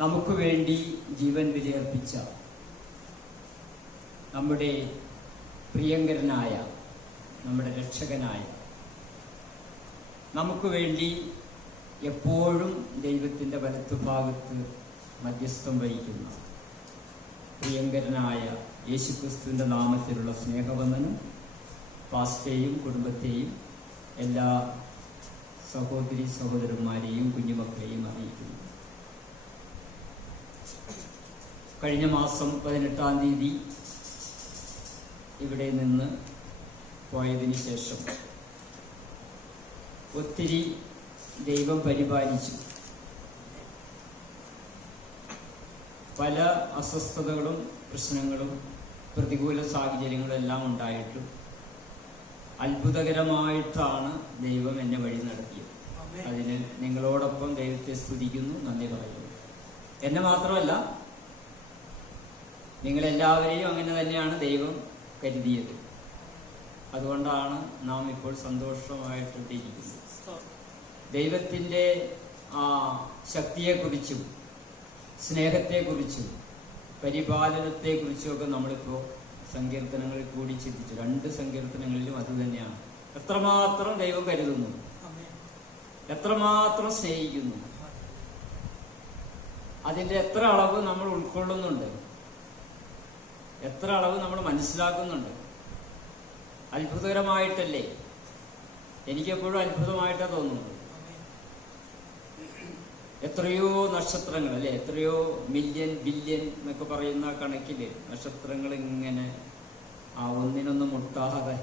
നമുക്ക് വേണ്ടി ജീവൻ ബലിയർപ്പിച്ച നമ്മുടെ പ്രിയങ്കരനായ, നമ്മുടെ രക്ഷകനായ, നമുക്ക് വേണ്ടി എപ്പോഴും ദൈവത്തിൻ്റെ വലത്തുഭാഗത്ത് മധ്യസ്ഥം വഹിക്കുന്ന പ്രിയങ്കരനായ യേശുക്രിസ്തുവിൻ്റെ നാമത്തിലുള്ള സ്നേഹവന്ദനം പാസ്റ്റേയും കുടുംബത്തെയും എല്ലാ സഹോദരി സഹോദരന്മാരെയും കുഞ്ഞുമക്കളെയും അറിയിക്കുന്നു. കഴിഞ്ഞ മാസം 18-ാം തീയതി ഇവിടെ നിന്ന് പോയതിന് ശേഷം ഒത്തിരി ദൈവം പരിപാലിച്ചു. പല അസ്വസ്ഥതകളും പ്രശ്നങ്ങളും പ്രതികൂല സാഹചര്യങ്ങളും എല്ലാം ഉണ്ടായിട്ടും അത്ഭുതകരമായിട്ടാണ് ദൈവം എന്നെ വഴി നടത്തിയത്. അതിന് നിങ്ങളോടൊപ്പം ദൈവത്തെ സ്തുതിക്കുന്നു, നന്ദി പറയുന്നു. എന്നെ മാത്രമല്ല, നിങ്ങളെല്ലാവരെയും അങ്ങനെ തന്നെയാണ് ദൈവം കരുതിയത്. അതുകൊണ്ടാണ് നാം ഇപ്പോൾ സന്തോഷമായിട്ടിരിക്കുന്നത്. ദൈവത്തിൻ്റെ ആ ശക്തിയെക്കുറിച്ചും സ്നേഹത്തെക്കുറിച്ചും പരിപാലനത്തെക്കുറിച്ചും ഒക്കെ നമ്മളിപ്പോൾ സങ്കീർത്തനങ്ങളിൽ കൂടി ചിന്തിച്ചു. 2 സങ്കീർത്തനങ്ങളിലും അത് തന്നെയാണ്. എത്രമാത്രം ദൈവം കരുതുന്നു, എത്രമാത്രം സ്നേഹിക്കുന്നു, അതിൻ്റെ എത്ര അളവ് നമ്മൾ ഉൾക്കൊള്ളുന്നുണ്ട്, എത്ര അളവ് നമ്മൾ മനസ്സിലാക്കുന്നുണ്ട്. അത്ഭുതകരമായിട്ടല്ലേ? എനിക്കെപ്പോഴും അത്ഭുതമായിട്ടാണ് തോന്നുന്നത്. എത്രയോ നക്ഷത്രങ്ങൾ അല്ലേ, എത്രയോ മില്യൺ ബില്യൺ എന്നൊക്കെ പറയുന്ന കണക്കില് നക്ഷത്രങ്ങൾ ഇങ്ങനെ ഒന്നിനൊന്നും മുട്ടാതെ,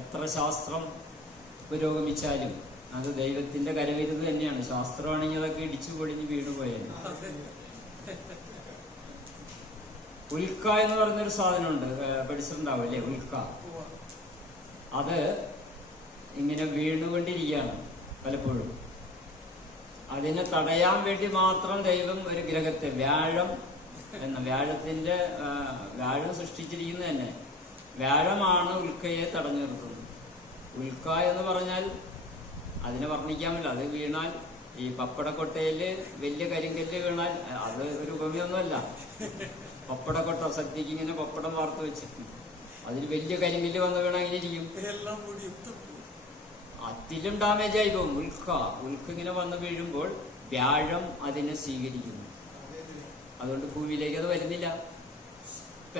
എത്ര ശാസ്ത്രം പുരോഗമിച്ചാലും അത് ദൈവത്തിന്റെ കരവിരുത് തന്നെയാണ്. ശാസ്ത്രമാണെങ്കിൽ അതൊക്കെ ഇടിച്ചു പൊളിഞ്ഞ് വീണുപോയാലും. ഉൽക്ക എന്ന് പറയുന്നൊരു സാധനമുണ്ട്, പഠിച്ചിട്ടുണ്ടാവും അല്ലേ? ഉൽക്ക അത് ഇങ്ങനെ വീണുകൊണ്ടിരിക്കുകയാണ് പലപ്പോഴും. അതിനെ തടയാൻ വേണ്ടി മാത്രം ദൈവം ഒരു ഗ്രഹത്തെ, വ്യാഴം വ്യാഴം സൃഷ്ടിച്ചിരിക്കുന്നത് തന്നെ വ്യാഴമാണ് ഉൽക്കയെ തടഞ്ഞു നിർത്തുന്നത്. ഉൽക്ക എന്ന് പറഞ്ഞാൽ അതിനെ വർണ്ണിക്കാൻ പറ്റില്ല. അത് വീണാൽ, ഈ പപ്പടക്കൊട്ടയില് വലിയ കരിങ്കല്ല് വീണാൽ അത് ഒരു ഉപമയൊന്നുമല്ല. പപ്പടക്കൊട്ട സദ്യക്ക് ഇങ്ങനെ പപ്പടം വാർത്ത് വെച്ചിട്ടുണ്ട്, അതിൽ വലിയ കരിങ്കല്ല് വന്ന് വീണാൽ ഇങ്ങനെ ഇരിക്കും, അതിലും ഡാമേജ് ആയി പോകും. ഉൽക്ക ഇങ്ങനെ വന്ന് വീഴുമ്പോൾ വ്യാഴം അതിനെ സ്വീകരിക്കുന്നു. അതുകൊണ്ട് ഭൂമിയിലേക്ക് അത് വരുന്നില്ല.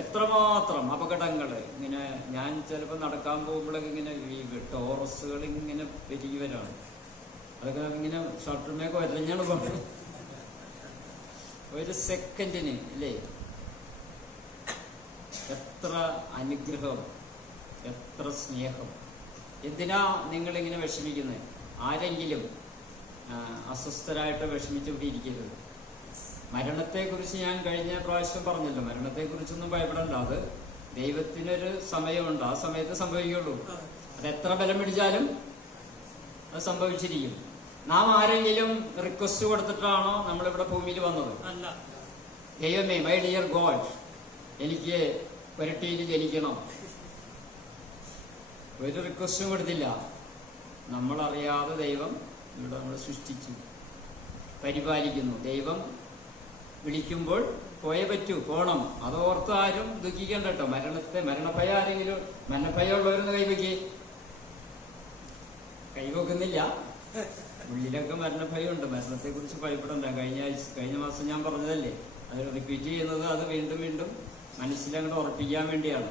എത്രമാത്രം അപകടങ്ങള് ഇങ്ങനെ, ഞാൻ ചിലപ്പോൾ നടക്കാൻ പോകുമ്പോഴൊക്കെ ഇങ്ങനെ ഈ ടോറസുകൾ ഇങ്ങനെ പെരുകിവരാണ്. അതൊക്കെ ഇങ്ങനെ ഷട്ടറിനൊക്കെ വരഞ്ഞാണ് പോകുന്നത്. ഒരു സെക്കൻഡിന് അല്ലേ? എത്ര അനുഗ്രഹം, എത്ര സ്നേഹം. എന്തിനാ നിങ്ങളിങ്ങനെ വിഷമിക്കുന്നത്? ആരെങ്കിലും അസ്വസ്ഥരായിട്ട് വിഷമിച്ചുകൊണ്ട് ഇരിക്കരുത്. മരണത്തെക്കുറിച്ച് ഞാൻ കഴിഞ്ഞ പ്രാവശ്യം പറഞ്ഞല്ലോ. മരണത്തെക്കുറിച്ചൊന്നും ഭയപ്പെടണ്ട. അത് ദൈവത്തിനൊരു സമയമുണ്ട്, ആ സമയത്ത് സംഭവിക്കുള്ളൂ. അത് എത്ര ബലം പിടിച്ചാലും അത് സംഭവിച്ചിരിക്കും. നാം ആരെങ്കിലും റിക്വസ്റ്റ് കൊടുത്തിട്ടാണോ നമ്മളിവിടെ ഭൂമിയിൽ വന്നത്? ദൈവമേ, മൈ ഡിയർ ഗോഡ്, എനിക്ക് പുരട്ടിയിൽ ജനിക്കണം, ഒരു റിക്വസ്റ്റും കൊടുത്തില്ല. നമ്മളറിയാതെ ദൈവം ഇവിടെ നമ്മൾ സൃഷ്ടിച്ചു, പരിപാലിക്കുന്നു. ദൈവം വിളിക്കുമ്പോൾ പോയേ പറ്റൂ, പോണം. അതോർത്ത് ആരും ദുഃഖിക്കണ്ട കേട്ടോ. മരണഭയം ആരെങ്കിലും, മരണഭയമുള്ളവരൊന്ന് കൈവെക്കുന്നില്ല. ഉള്ളിലൊക്കെ മരണഭയമുണ്ട്. മരണത്തെക്കുറിച്ച് ഭയപ്പെടണ്ട. കഴിഞ്ഞ മാസം ഞാൻ പറഞ്ഞതല്ലേ, അത് റിപ്പീറ്റ് ചെയ്യുന്നത് അത് വീണ്ടും വീണ്ടും മനസ്സിലങ്ങോട്ട് ഉറപ്പിക്കാൻ വേണ്ടിയാണ്.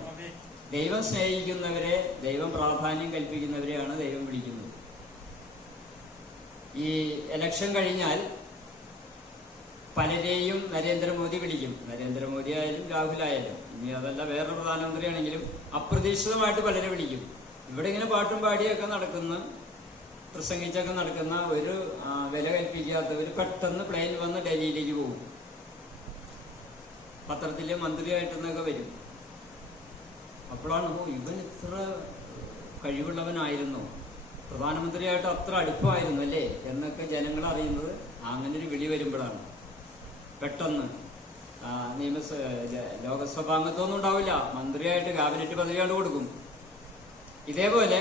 ദൈവം സ്നേഹിക്കുന്നവരെ, ദൈവം പ്രാധാന്യം കൽപ്പിക്കുന്നവരെയാണ് ദൈവം വിളിക്കുന്നത്. ഈ ഇലക്ഷൻ കഴിഞ്ഞാൽ പലരെയും നരേന്ദ്രമോദി വിളിക്കും. നരേന്ദ്രമോദി ആയാലും രാഹുൽ ആയാലും, ഇനി അതല്ല വേറെ പ്രധാനമന്ത്രിയാണെങ്കിലും അപ്രതീക്ഷിതമായിട്ട് പലരെ വിളിക്കും. ഇവിടെ ഇങ്ങനെ പാട്ടും പാടിയൊക്കെ നടക്കുന്ന, പ്രസംഗിച്ചൊക്കെ നടക്കുന്ന, ഒരു വില കൽപ്പിക്കാത്തവർ പെട്ടെന്ന് പ്ലെയിൻ വന്ന് ഡൽഹിയിലേക്ക് പോകും. പത്രത്തിലെ മന്ത്രിയായിട്ടെന്നൊക്കെ വരും. അപ്പോഴാണ്, ഇവൻ ഇത്ര കഴിവുള്ളവനായിരുന്നു, പ്രധാനമന്ത്രിയായിട്ട് അത്ര അടുപ്പമായിരുന്നു അല്ലേ എന്നൊക്കെ ജനങ്ങൾ അറിയുന്നത് അങ്ങനെ ഒരു വിളി വരുമ്പോഴാണ്. പെട്ടെന്ന് ലോകസഭാംഗത്വമൊന്നും ഉണ്ടാവില്ല, മന്ത്രിയായിട്ട് ക്യാബിനറ്റ് പദവിയാണ് കൊടുക്കും. ഇതേപോലെ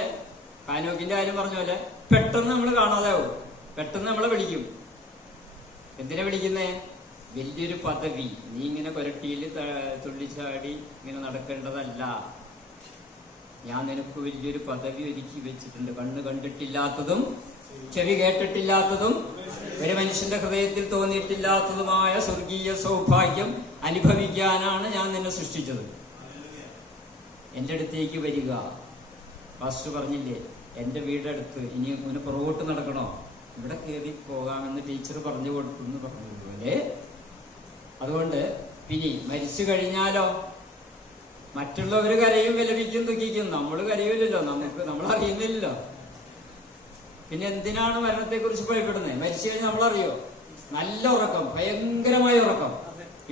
കാനോക്കിന്റെ കാര്യം പറഞ്ഞ പോലെ പെട്ടെന്ന് നമ്മൾ കാണാതാവും, പെട്ടെന്ന് നമ്മളെ വിളിക്കും. എന്തിനാ വിളിക്കുന്നേ? വലിയൊരു പദവി. നീ ഇങ്ങനെ കൊരട്ടിയിൽ തുള്ളിച്ചാടി ഇങ്ങനെ നടക്കേണ്ടതല്ല. ഞാൻ നിനക്ക് വലിയൊരു പദവി ഒരുക്കി വെച്ചിട്ടുണ്ട്. കണ്ണ് കണ്ടിട്ടില്ലാത്തതും ചെവി കേട്ടിട്ടില്ലാത്തതും ഒരു മനുഷ്യന്റെ ഹൃദയത്തിൽ തോന്നിയിട്ടില്ലാത്തതുമായ സ്വർഗീയ സൗഭാഗ്യം അനുഭവിക്കാനാണ് ഞാൻ നിന്നെ സൃഷ്ടിച്ചത്. എൻ്റെ അടുത്തേക്ക് വരിക. ഫാസ്റ്റ് പറഞ്ഞില്ലേ, എൻ്റെ വീടടുത്ത്, ഇനി ഇങ്ങനെ പുറകോട്ട് നടക്കണോ? ഇവിടെ കയറി പോകാമെന്ന് ടീച്ചർ പറഞ്ഞു കൊടുത്തു പറഞ്ഞതുപോലെ. അതുകൊണ്ട് പിന്നെ മരിച്ചു കഴിഞ്ഞാലോ മറ്റുള്ളവർ കരയും, വിലപിക്കും, ദുഃഖിക്കും. നമ്മൾ കരയില്ലല്ലോ, നമ്മൾ അറിയുന്നില്ലല്ലോ. പിന്നെ എന്തിനാണ് മരണത്തെക്കുറിച്ച് ഭയപ്പെടുന്നത്? മരിച്ചു കഴിഞ്ഞാൽ നമ്മളറിയോ? നല്ല ഉറക്കം, ഭയങ്കരമായ ഉറക്കം.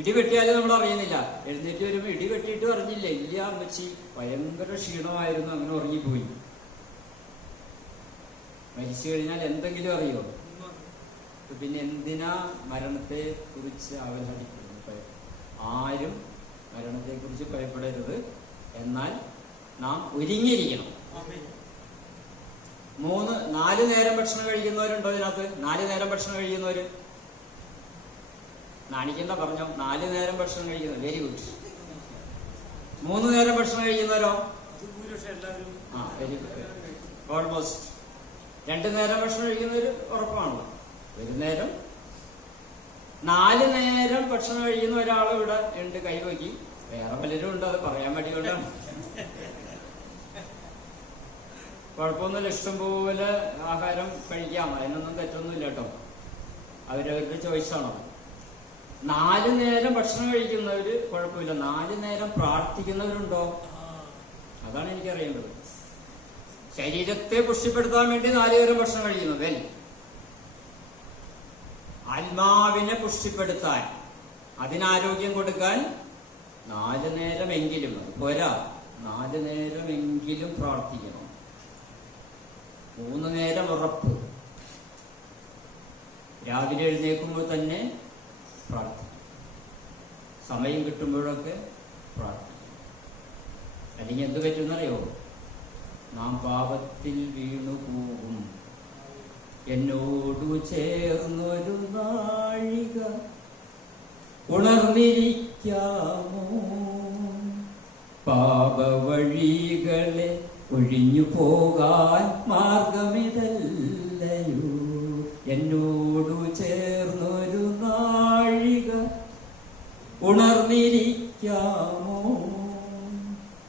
ഇടിവെട്ടിയാലും നമ്മൾ അറിയുന്നില്ല. എഴുന്നേറ്റ് വരുമ്പോൾ ഇടിവെട്ടിയിട്ട് അറിഞ്ഞില്ല. ഇല്ല അമ്മച്ചി, ഭയങ്കര ക്ഷീണമായിരുന്നു, അങ്ങനെ ഉറങ്ങിപ്പോയി. മരിച്ചു കഴിഞ്ഞാൽ എന്തെങ്കിലും അറിയോ? പിന്നെ എന്തിനാ മരണത്തെ കുറിച്ച് അവഹേളിക്കുന്നത്? ആരും മരണത്തെ കുറിച്ച് ഭയപ്പെടരുത്. എന്നാൽ നാം ഒരുങ്ങിയിരിക്കണം. 4 നേരം ഭക്ഷണം കഴിക്കുന്നവരുണ്ടോ ഇതിനകത്ത്? 4 നേരം ഭക്ഷണം കഴിക്കുന്നവര് നാണിക്കണ്ട, പറഞ്ഞോ. 4 നേരം ഭക്ഷണം കഴിക്കുന്നവർ, വെരി ഗുഡ്. 3 നേരം ഭക്ഷണം കഴിക്കുന്നവരോ? Very good, almost. 2 നേരം ഭക്ഷണം കഴിക്കുന്നവര് ഉറപ്പാണല്ലോ. ഒരു നേരം. 4 നേരം ഭക്ഷണം കഴിക്കുന്ന ഒരാൾ ഇവിടെ ഉണ്ട്, കൈവക്കി. വേറെ പലരും ഉണ്ട്, അത് പറയാൻ വേണ്ടി കൊണ്ടാണ്. കുഴപ്പമൊന്നുമില്ല, ഇഷ്ടം പോലെ ആഹാരം കഴിക്കാം, അതിനൊന്നും തെറ്റൊന്നുമില്ല കേട്ടോ. അവരവരുടെ ചോയ്സാണോ. 4 നേരം ഭക്ഷണം കഴിക്കുന്നവര് കുഴപ്പമില്ല. 4 നേരം പ്രാർത്ഥിക്കുന്നവരുണ്ടോ? അതാണ് എനിക്കറിയേണ്ടത്. ശരീരത്തെ പുഷ്ടിപ്പെടുത്താൻ വേണ്ടി 4 നേരം ഭക്ഷണം കഴിക്കുന്നു. വെൽ, ആത്മാവിനെ പുഷ്ടിപ്പെടുത്താൻ, അതിനാരോഗ്യം കൊടുക്കാൻ 4 നേരമെങ്കിലും, പോരാ, 4 നേരമെങ്കിലും പ്രാർത്ഥിക്കണം. 3 നേരം ഉറപ്പ്. രാവിലെ എഴുന്നേൽക്കുമ്പോൾ തന്നെ പ്രാർത്ഥിക്കും, സമയം കിട്ടുമ്പോഴൊക്കെ പ്രാർത്ഥിക്കും. അല്ലെങ്കിൽ എന്ത് പറ്റുമെന്നറിയോ? നാം പാപത്തിൽ വീണു പോകും. എന്നോടു ചേർന്നൊരു നാഴിക ഉണർന്നിരിക്കാമോ? പാപവഴികളെ ഒഴിഞ്ഞു പോകാൻ മാർഗമിതല്ലയോ? എന്നോടു ചേർന്നൊരു നാഴിക ഉണർന്നിരിക്കാമോ?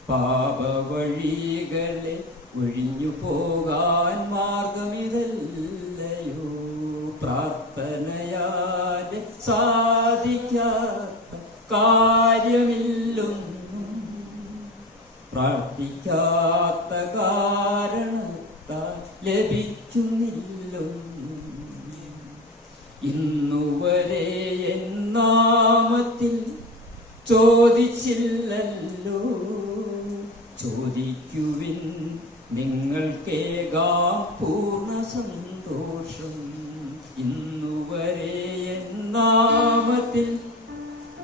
പാപവഴികളെ ഒഴിഞ്ഞു പോകാൻ മാർഗമിതല്ലയോ? പ്രാർത്ഥനയാലെ സാധിക്കാത്ത കാര്യമില്ലൊന്നും, പ്രാർത്ഥിക്കാത്ത കാരണത്താൽ ലഭിക്കുന്നില്ലൊന്നും. ഇന്നുവരെ എൻ നാമത്തിൽ ചോദിച്ചില്ലല്ലോ. ചോദിക്കുവിൻ, നിങ്ങൾക്കേകാം പൂർണ്ണ സന്തോഷം. ഇന്നുവരെ എൻ നാമത്തിൽ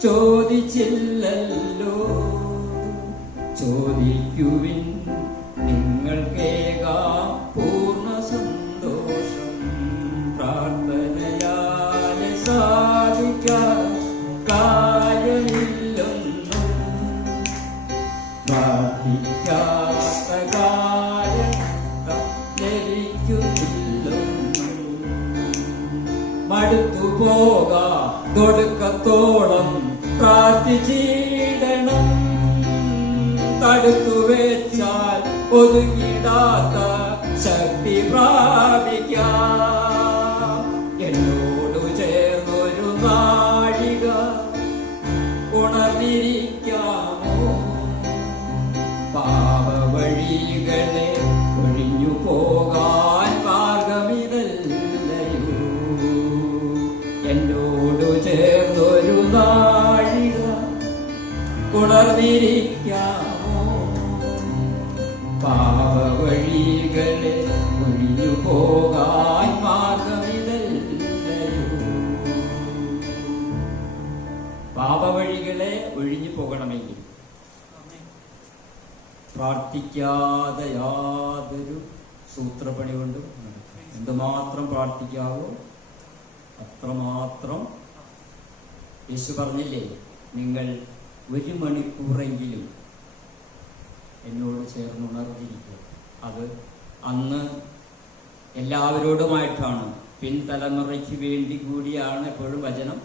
ചോദിച്ചില്ലല്ലോ. ചോദിക്കുവിൻ, നിങ്ങൾക്കേകാം പൂർണ്ണ സന്തോഷം. പ്രാർത്ഥനയാലെ സാധിക്കാൻ കാര്യമില്ലൊന്നും, പ്രാർത്ഥിക്കാത്ത കാര്യം ലഭിക്കുന്നില്ലൊന്നും. മടുത്തു പോകാം ഒടുക്കത്തോളം പ്രാർത്ഥിച്ചിടണം. തടുത്തു വെച്ചാൽ ഒതുങ്ങിടാത്ത ശക്തി പ്രാപിക്കാം. എന്നോടു ചേർന്നൊരു നാഴിക ഉണർന്നിരിക്കാമോ? പാപവഴികളെ ഒഴിഞ്ഞു പോകാൻ മാർഗമിതല്ലയോ? എന്നോടു ചേർന്നൊരു നാഴിക ഉണർന്നിരിക്കാമോ? പാപവഴികളെ ഒഴിഞ്ഞു പോകാൻ മാർഗമിതല്ലയോ? പാപവഴികളെ ഒഴിഞ്ഞു പോകണമെങ്കിൽ പ്രാർത്ഥിക്കാതെ യാതൊരു സൂത്രപ്പണി കൊണ്ടും എന്തുമാത്രം പ്രാർത്ഥിക്കാവോ അത്രമാത്രം യേശു പറഞ്ഞില്ലേ, നിങ്ങൾ 1 മണിക്കൂറെങ്കിലും എന്നോട് ചേർന്നുണർന്നിരിക്കുക. അത് അന്ന് എല്ലാവരോടുമായിട്ടാണ്, പിൻതലമുറയ്ക്ക് വേണ്ടി കൂടിയാണ് എപ്പോഴും വചനം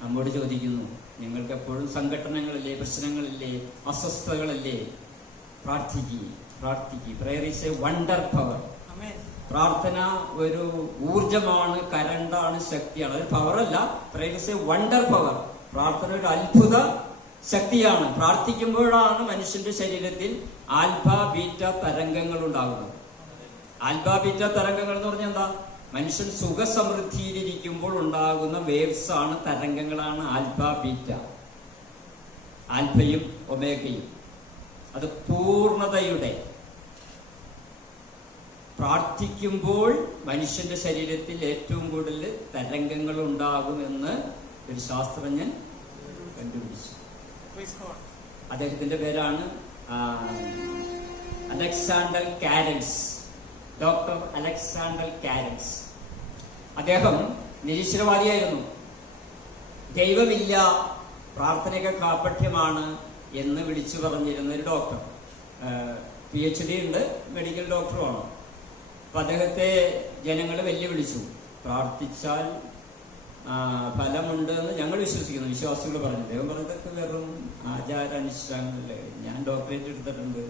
നമ്മോട് ചോദിക്കുന്നു. നിങ്ങൾക്ക് എപ്പോഴും സംഘടനകളില്ലേ, പ്രശ്നങ്ങളില്ലേ, അസ്വസ്ഥതകളില്ലേ? പ്രാർത്ഥിക്കുക. Prayer is a wonder power. പ്രാർത്ഥന ഒരു ഊർജമാണ്, കരണ്ടാണ്, ശക്തിയാണ്. അത് പവറല്ല. Prayer is a wonder power. പ്രാർത്ഥന ഒരു അത്ഭുത ശക്തിയാണ്. പ്രാർത്ഥിക്കുമ്പോഴാണ് മനുഷ്യന്റെ ശരീരത്തിൽ ആൽഫ ബീറ്റ തരംഗങ്ങൾ ഉണ്ടാകുന്നത്. ആൽഫ ബീറ്റ തരംഗങ്ങൾ എന്ന് പറഞ്ഞാൽ എന്താ? മനുഷ്യൻ സുഖസമൃദ്ധിയിലിരിക്കുമ്പോൾ ഉണ്ടാകുന്ന വേവ്സ് ആണ്, തരംഗങ്ങളാണ് ആൽഫ ബീറ്റ. ആൽഫയും ഒമേഗയും. അത് പൂർണ്ണതയുടെ. പ്രാർത്ഥിക്കുമ്പോൾ മനുഷ്യന്റെ ശരീരത്തിൽ ഏറ്റവും കൂടുതൽ തരംഗങ്ങൾ ഉണ്ടാകുമെന്ന് ഒരു ശാസ്ത്രജ്ഞൻ കണ്ടുപിടിച്ചു. അദ്ദേഹത്തിന്റെ പേരാണ് അലക്സാണ്ടർ കാരൻസ്. ഡോക്ടർ അലക്സാണ്ടർ കാരൻസ്. അദ്ദേഹം നിരീശ്വരവാദിയായിരുന്നു. ദൈവമില്ല, പ്രാർത്ഥനയൊക്കെ കാപട്യമാണ് എന്ന് വിളിച്ചു പറഞ്ഞിരുന്ന ഒരു ഡോക്ടർ. PhD ഉണ്ട്, മെഡിക്കൽ ഡോക്ടറുമാണ്. അപ്പൊ അദ്ദേഹത്തെ ജനങ്ങൾ വെല്ലുവിളിച്ചു. പ്രാർത്ഥിച്ചാൽ ഫലമുണ്ട് എന്ന് ഞങ്ങൾ വിശ്വസിക്കുന്നു, വിശ്വാസികൾ പറഞ്ഞു. അദ്ദേഹം പറഞ്ഞതൊക്കെ വെറും ആചാരാനുഷ്ഠാനങ്ങളല്ലേ, ഞാൻ ഡോക്ടറേറ്റ് എടുത്തിട്ടുണ്ട്,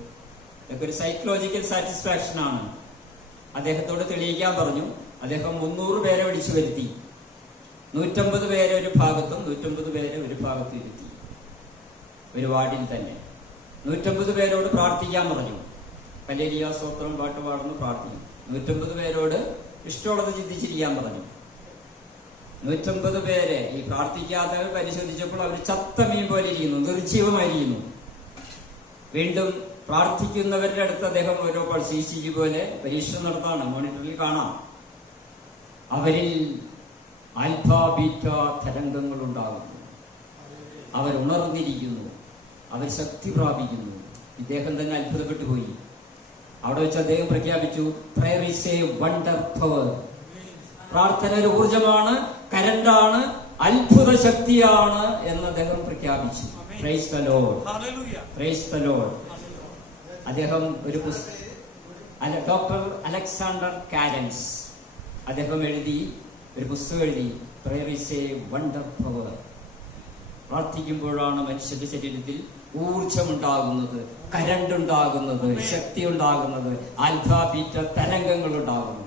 ഇതൊക്കെ ഒരു സൈക്കോളജിക്കൽ സാറ്റിസ്ഫാക്ഷൻ ആണ്. അദ്ദേഹത്തോട് തെളിയിക്കാൻ പറഞ്ഞു. അദ്ദേഹം 300 പേരെ വിളിച്ചു വരുത്തി. 150 പേരെ ഒരു ഭാഗത്തും 150 പേരെ ഒരു ഭാഗത്തും ഇരുത്തി. ഒരു വാർഡിൽ തന്നെ 150 പേരോട് പ്രാർത്ഥിക്കാൻ പറഞ്ഞു. ഹല്ലേലൂയ സ്തോത്രം പാട്ട് പാടുന്നു, പ്രാർത്ഥിക്കും. 150 പേരോട് ഇഷ്ടമുള്ളത് ചിന്തിച്ചിരിക്കാൻ പറഞ്ഞു. 150 പേരെ ഈ പ്രാർത്ഥിക്കാത്തവർ പരിശോധിച്ചപ്പോൾ അവർ ചത്ത മീൻ പോലെ ഇരിക്കുന്നു, നിർജീവമായിരിക്കുന്നു. വീണ്ടും പ്രാർത്ഥിക്കുന്നവരുടെ അടുത്ത് അദ്ദേഹം ഓരോ CCG പോലെ പരീക്ഷണം നടത്താണ്, മോണിറ്ററിൽ കാണാം. അവരിൽ ആൽഫ ബീറ്റ തരംഗങ്ങൾ ഉണ്ടാകുന്നു. അവരുണർന്നിരിക്കുന്നു, അവർ ശക്തി പ്രാപിക്കുന്നു. ഇദ്ദേഹം തന്നെ അത്ഭുതപ്പെട്ടു പോയി. അവിടെ വെച്ച് അദ്ദേഹം പ്രഖ്യാപിച്ചു, prayer is a wonder power. പ്രാർത്ഥന ഒരു ഊർജമാണ്, കരണ്ടാണ്, അത്ഭുത ശക്തിയാണ് എന്ന് അദ്ദേഹം പ്രഖ്യാപിച്ചു. Praise the Lord, praise the Lord. അദ്ദേഹം ഒരു ഡോക്ടർ അലക്സാണ്ടർ കാരൻസ് അദ്ദേഹം ഒരു പുസ്തകം എഴുതി, prayer is a wonder power. പ്രാർത്ഥിക്കുമ്പോഴാണ് മനുഷ്യന്റെ ശരീരത്തിൽ ഊർജമുണ്ടാകുന്നത്, കരണ്ട് ഉണ്ടാകുന്നത്, ശക്തി ഉണ്ടാകുന്നത്, ആൽഫ ബീറ്റ തരംഗങ്ങൾ ഉണ്ടാകുന്നു.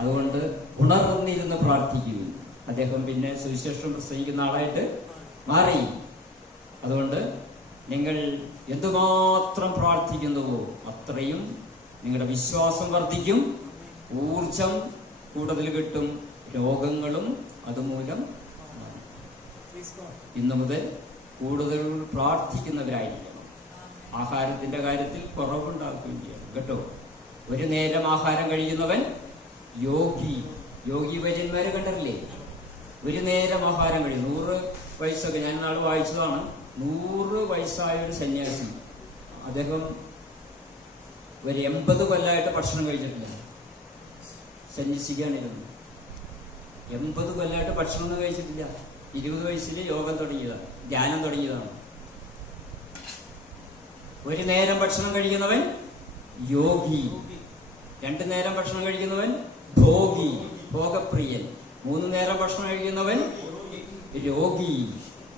അതുകൊണ്ട് ഉണർന്നിരുന്ന് പ്രാർത്ഥിക്കുക. അദ്ദേഹം പിന്നെ സുവിശേഷം പ്രസംഗിക്കുന്ന ആളായിട്ട് മാറി. അതുകൊണ്ട് നിങ്ങൾ എന്തുമാത്രം പ്രാർത്ഥിക്കുന്നുവോ അത്രയും നിങ്ങളുടെ വിശ്വാസം വർദ്ധിക്കും, ഊർജം കൂടുതൽ കിട്ടും, രോഗങ്ങളും അതുമൂലം. ഇന്നു മുതൽ കൂടുതൽ പ്രാർത്ഥിക്കുന്നവരായിരിക്കണം. ആഹാരത്തിന്റെ കാര്യത്തിൽ കുറവുണ്ടാക്കുകയും ചെയ്യണം കേട്ടോ. ഒരു നേരം ആഹാരം കഴിക്കുന്നവൻ യോഗി വര്യന്മാരെ കണ്ടല്ലേ? ഒരു നേരം ആഹാരം കഴിയും. 100 വയസ്സൊക്കെ ഞാൻ നാളെ വായിച്ചതാണ്. 100 വയസ്സായ ഒരു സന്യാസി, അദ്ദേഹം ഒരു 80 കൊല്ലമായിട്ട് ഭക്ഷണം കഴിച്ചിട്ടില്ല. സന്യസിക്കാണിരുന്നു. 80 കൊല്ലമായിട്ട് ഭക്ഷണമൊന്നും കഴിച്ചിട്ടില്ല. 20 വയസ്സിൽ യോഗം തുടങ്ങിയതാണ്, ധ്യാനം തുടങ്ങിയതാണ്. ഒരു നേരം ഭക്ഷണം കഴിക്കുന്നവൻ യോഗി, 2 നേരം ഭക്ഷണം കഴിക്കുന്നവൻ ഭോഗി, ഭോഗപ്രിയൻ, 3 നേരം ഭക്ഷണം കഴിക്കുന്നവൻ രോഗി,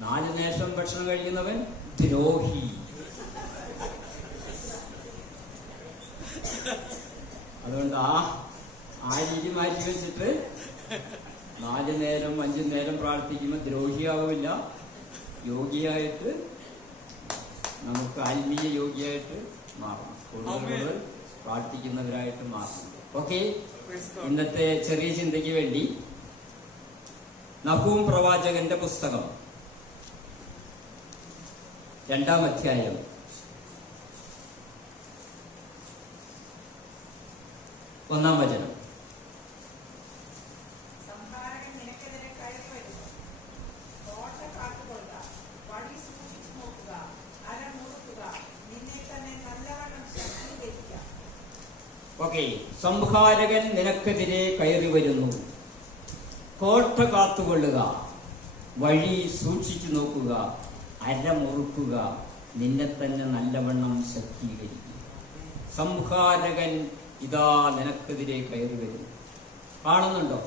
4 നേരം ഭക്ഷണം കഴിക്കുന്നവൻ ദ്രോഹി. അതുകൊണ്ട് ആ രീതി മാറ്റി വെച്ചിട്ട് 4 നേരം 5 നേരം പ്രാർത്ഥിക്കുമ്പോൾ ദ്രോഹിയാവില്ല, യോഗിയായിട്ട് നമുക്ക് ആത്മീയ യോഗിയായിട്ട് മാറണം, കൂടുതൽ പ്രാർത്ഥിക്കുന്നവരായിട്ട് മാറണം. ഓക്കെ, ഇന്നത്തെ ചെറിയ ചിന്തയ്ക്ക് വേണ്ടി നഹൂം പ്രവാചകന്റെ പുസ്തകം 2-ാം അധ്യായം 1-ാം വചനം. ഓക്കെ, സംഹാരകൻ നിനക്കെതിരെ കയറി വരുന്നു. കോട്ട കാത്തുകൊള്ളുക, വഴി സൂക്ഷിച്ചു നോക്കുക, അരമുറുക്കുക, നിന്നെ തന്നെ നല്ലവണ്ണം ശക്തീകരിക്കുക. സംഹാരകൻ ഇതാ നിനക്കെതിരെ കയറി വരും. കാണുന്നുണ്ടോ?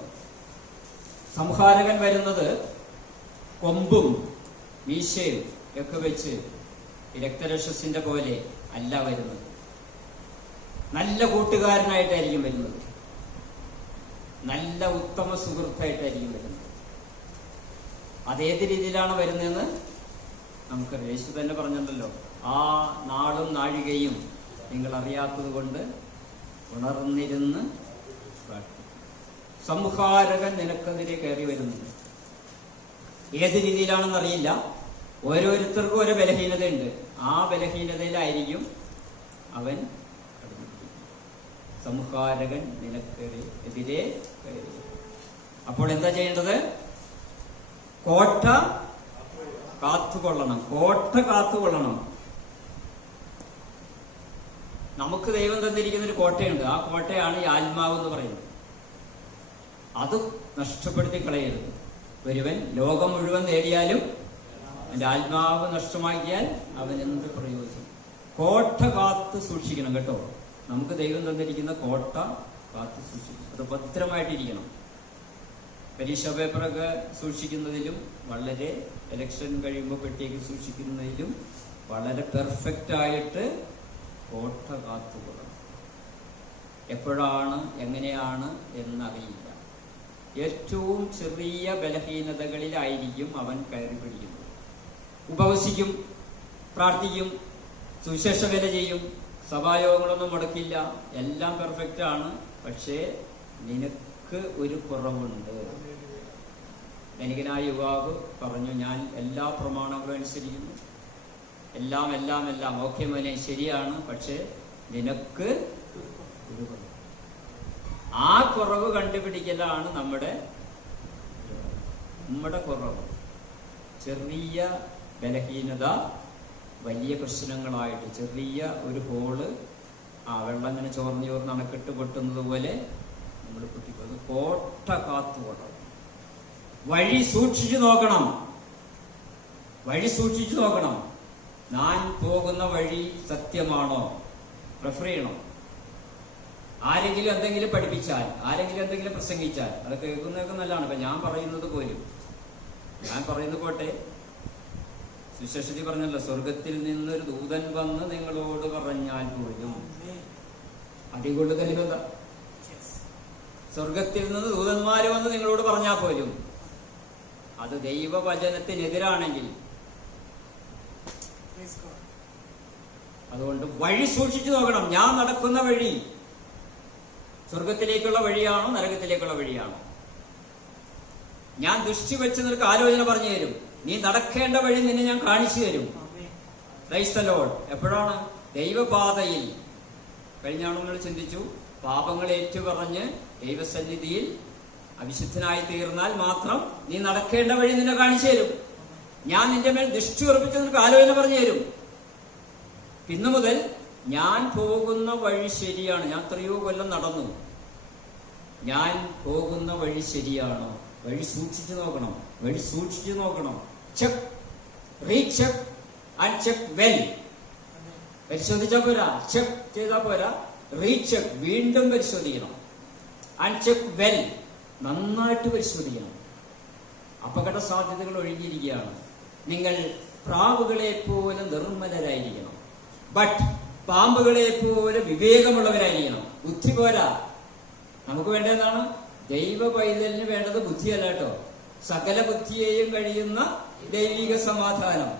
സംഹാരകൻ വരുന്നത് കൊമ്പും മീശയും ഒക്കെ വെച്ച് രക്തരക്ഷസിന്റെ പോലെ അല്ല വരുന്നത്. നല്ല കൂട്ടുകാരനായിട്ടായിരിക്കും വരുന്നത്. നല്ല ഉത്തമ സുഹൃത്തായിട്ടായിരിക്കും വരുന്നത്. അതേത് രീതിയിലാണ് വരുന്നതെന്ന് നമുക്കറിയാം. യേശു തന്നെ പറഞ്ഞിട്ടുണ്ടല്ലോ, ആ നാളും നാഴികയും നിങ്ങൾ അറിയാത്തത് കൊണ്ട് ഉണർന്നിരുന്ന് പ്രാർത്ഥിക്കും. സംഹാരകൻ നിനക്കെതിരെ കയറി വരുന്നുണ്ട്. ഏത് രീതിയിലാണെന്നറിയില്ല. ഓരോരുത്തർക്കും ഓരോ ബലഹീനതയുണ്ട്. ആ ബലഹീനതയിലായിരിക്കും അവൻ. സംഹാരകൻ നിനക്കെതിരെ കയറി. അപ്പോൾ എന്താ ചെയ്യേണ്ടത്? കോട്ട കാത്തുകൊള്ളണം. കോട്ട കാത്തുകൊള്ളണം. നമുക്ക് ദൈവം തന്നിരിക്കുന്ന ഒരു കോട്ടയുണ്ട്. ആ കോട്ടയാണ് ഈ ആത്മാവ് എന്ന് പറയുന്നത്. അത് നഷ്ടപ്പെടുത്തി കളയരുത്. ഒരുവൻ ലോകം മുഴുവൻ നേടിയാലും എൻ്റെ ആത്മാവ് നഷ്ടമാക്കിയാൽ അവൻ എന്ത് പ്രയോജനം? കോട്ട കാത്ത് സൂക്ഷിക്കണം കേട്ടോ. നമുക്ക് ദൈവം തന്നിരിക്കുന്ന കോട്ട കാത്ത് സൂക്ഷിക്കണം. അത് ഭദ്രമായിട്ടിരിക്കണം. പരീക്ഷാ പേപ്പറൊക്കെ സൂക്ഷിക്കുന്നതിലും വളരെ, ഇലക്ഷൻ കഴിയുമ്പോൾ പെട്ടിയൊക്കെ സൂക്ഷിക്കുന്നതിലും വളരെ പെർഫെക്റ്റ് ആയിട്ട് കോട്ട കാത്തുകൊള്ളണം. എപ്പോഴാണ് എങ്ങനെയാണ് എന്നറിയില്ല. ഏറ്റവും ചെറിയ ബലഹീനതകളിലായിരിക്കും അവൻ കയറി പിടിക്കുന്നത്. ഉപവസിക്കും, പ്രാർത്ഥിക്കും, സുവിശേഷ വേല ചെയ്യും, സഭായോഗങ്ങളൊന്നും മുടക്കില്ല, എല്ലാം പെർഫെക്റ്റ് ആണ്. പക്ഷേ നിനക്ക് ഒരു കുറവുണ്ട്. ധനികനായ യുവാവ് പറഞ്ഞു, ഞാൻ എല്ലാ പ്രമാണങ്ങളും അനുസരിക്കുന്നു, എല്ലാം എല്ലാം എല്ലാം ഓക്കെ മോനെ, ശരിയാണ്, പക്ഷെ നിനക്ക് ഒരു കുറവ്. ആ കുറവ് കണ്ടുപിടിക്കലാണ് നമ്മുടെ കുറവ്. ചെറിയ ബലഹീനത വലിയ പ്രശ്നങ്ങളായിട്ട്, ചെറിയ ഒരു ഹോള്, വെള്ളം ഇങ്ങനെ ചോർന്ന് ചോർന്ന് അണക്കെട്ട് പൊട്ടുന്നത് പോലെ നമ്മൾ പൊട്ടിപ്പോകുന്നത്. കോട്ട കാത്തുകൊള്ളണം. വഴി സൂക്ഷിച്ചു നോക്കണം. വഴി സൂക്ഷിച്ചു നോക്കണം. ഞാൻ പോകുന്ന വഴി സത്യമാണോ? റെഫർ ചെയ്യണം. ആരെങ്കിലും എന്തെങ്കിലും പഠിപ്പിച്ചാൽ, ആരെങ്കിലും എന്തെങ്കിലും പ്രസംഗിച്ചാൽ അത് കേൾക്കുന്നതൊക്കെ നല്ലതാണ്. ഇപ്പൊ ഞാൻ പറയുന്നത് പോലും, ഞാൻ പറയുന്നത് പോട്ടെ, സുശേഷി പറഞ്ഞല്ലോ, സ്വർഗത്തിൽ നിന്നൊരു ദൂതൻ വന്ന് നിങ്ങളോട് പറഞ്ഞാൽ പോലും അടികൊള്ളുകലില്ല. സ്വർഗത്തിൽ നിന്ന് ദൂതന്മാര് വന്ന് നിങ്ങളോട് പറഞ്ഞാൽ പോലും അത് ദൈവവചനത്തിനെതിരാണെങ്കിൽ, അതുകൊണ്ട് വഴി സൂക്ഷിച്ചു നോക്കണം. ഞാൻ നടക്കുന്ന വഴി സ്വർഗത്തിലേക്കുള്ള വഴിയാണോ നരകത്തിലേക്കുള്ള വഴിയാണോ? ഞാൻ ദൃഷ്ടി വെച്ച് നിനക്ക് ആലോചന പറഞ്ഞു തരും. നീ നടക്കേണ്ട വഴി നിന്നെ ഞാൻ കാണിച്ചു തരും. Praise the Lord. എപ്പോഴാണ്? ദൈവപാതയിൽ. കഴിഞ്ഞാണ് നിങ്ങൾ ചിന്തിച്ചു, പാപങ്ങൾ ഏറ്റുപറഞ്ഞ് ദൈവസന്നിധിയിൽ അവിശുദ്ധനായി തീർന്നാൽ മാത്രം നീ നടക്കേണ്ട വഴി നിന്നെ കാണിച്ചു തരും. ഞാൻ നിന്റെ മേൽ ദൃഷ്ടി ഉറപ്പിച്ച് നിനക്ക് ആലോചന പറഞ്ഞു തരും. ഇന്നു മുതൽ ഞാൻ പോകുന്ന വഴി ശരിയാണ്. ഞാൻ എത്രയോ കൊല്ലം നടന്നു. ഞാൻ പോകുന്ന വഴി ശരിയാണോ? വഴി സൂക്ഷിച്ചു നോക്കണം. വഴി സൂക്ഷിച്ചു നോക്കണം. Check, recheck and check well. പരിശോധിച്ചാ പോരാ, ചെക്ക് ചെയ്താ പോരാ, റീചെക്ക്, വീണ്ടും പരിശോധിക്കണം. ആൻഡ് ചെക്ക് വെൽ, നന്നായിട്ട് പരിശോധിക്കണം. അപകട സാധ്യതകൾ ഒഴിഞ്ഞിരിക്കുകയാണ്. നിങ്ങൾ പ്രാവുകളെ പോലെ നിർമ്മലരായിരിക്കണം. ബട്ട് പാമ്പുകളെ പോലെ വിവേകമുള്ളവരായിരിക്കണം. ബുദ്ധി പോരാ. നമുക്ക് വേണ്ടതാണ് ദൈവ പൈതലിന് വേണ്ടത് ബുദ്ധിയല്ല കേട്ടോ. സകല ബുദ്ധിയെയും കഴിയുന്ന ദൈവിക സമാധാനം.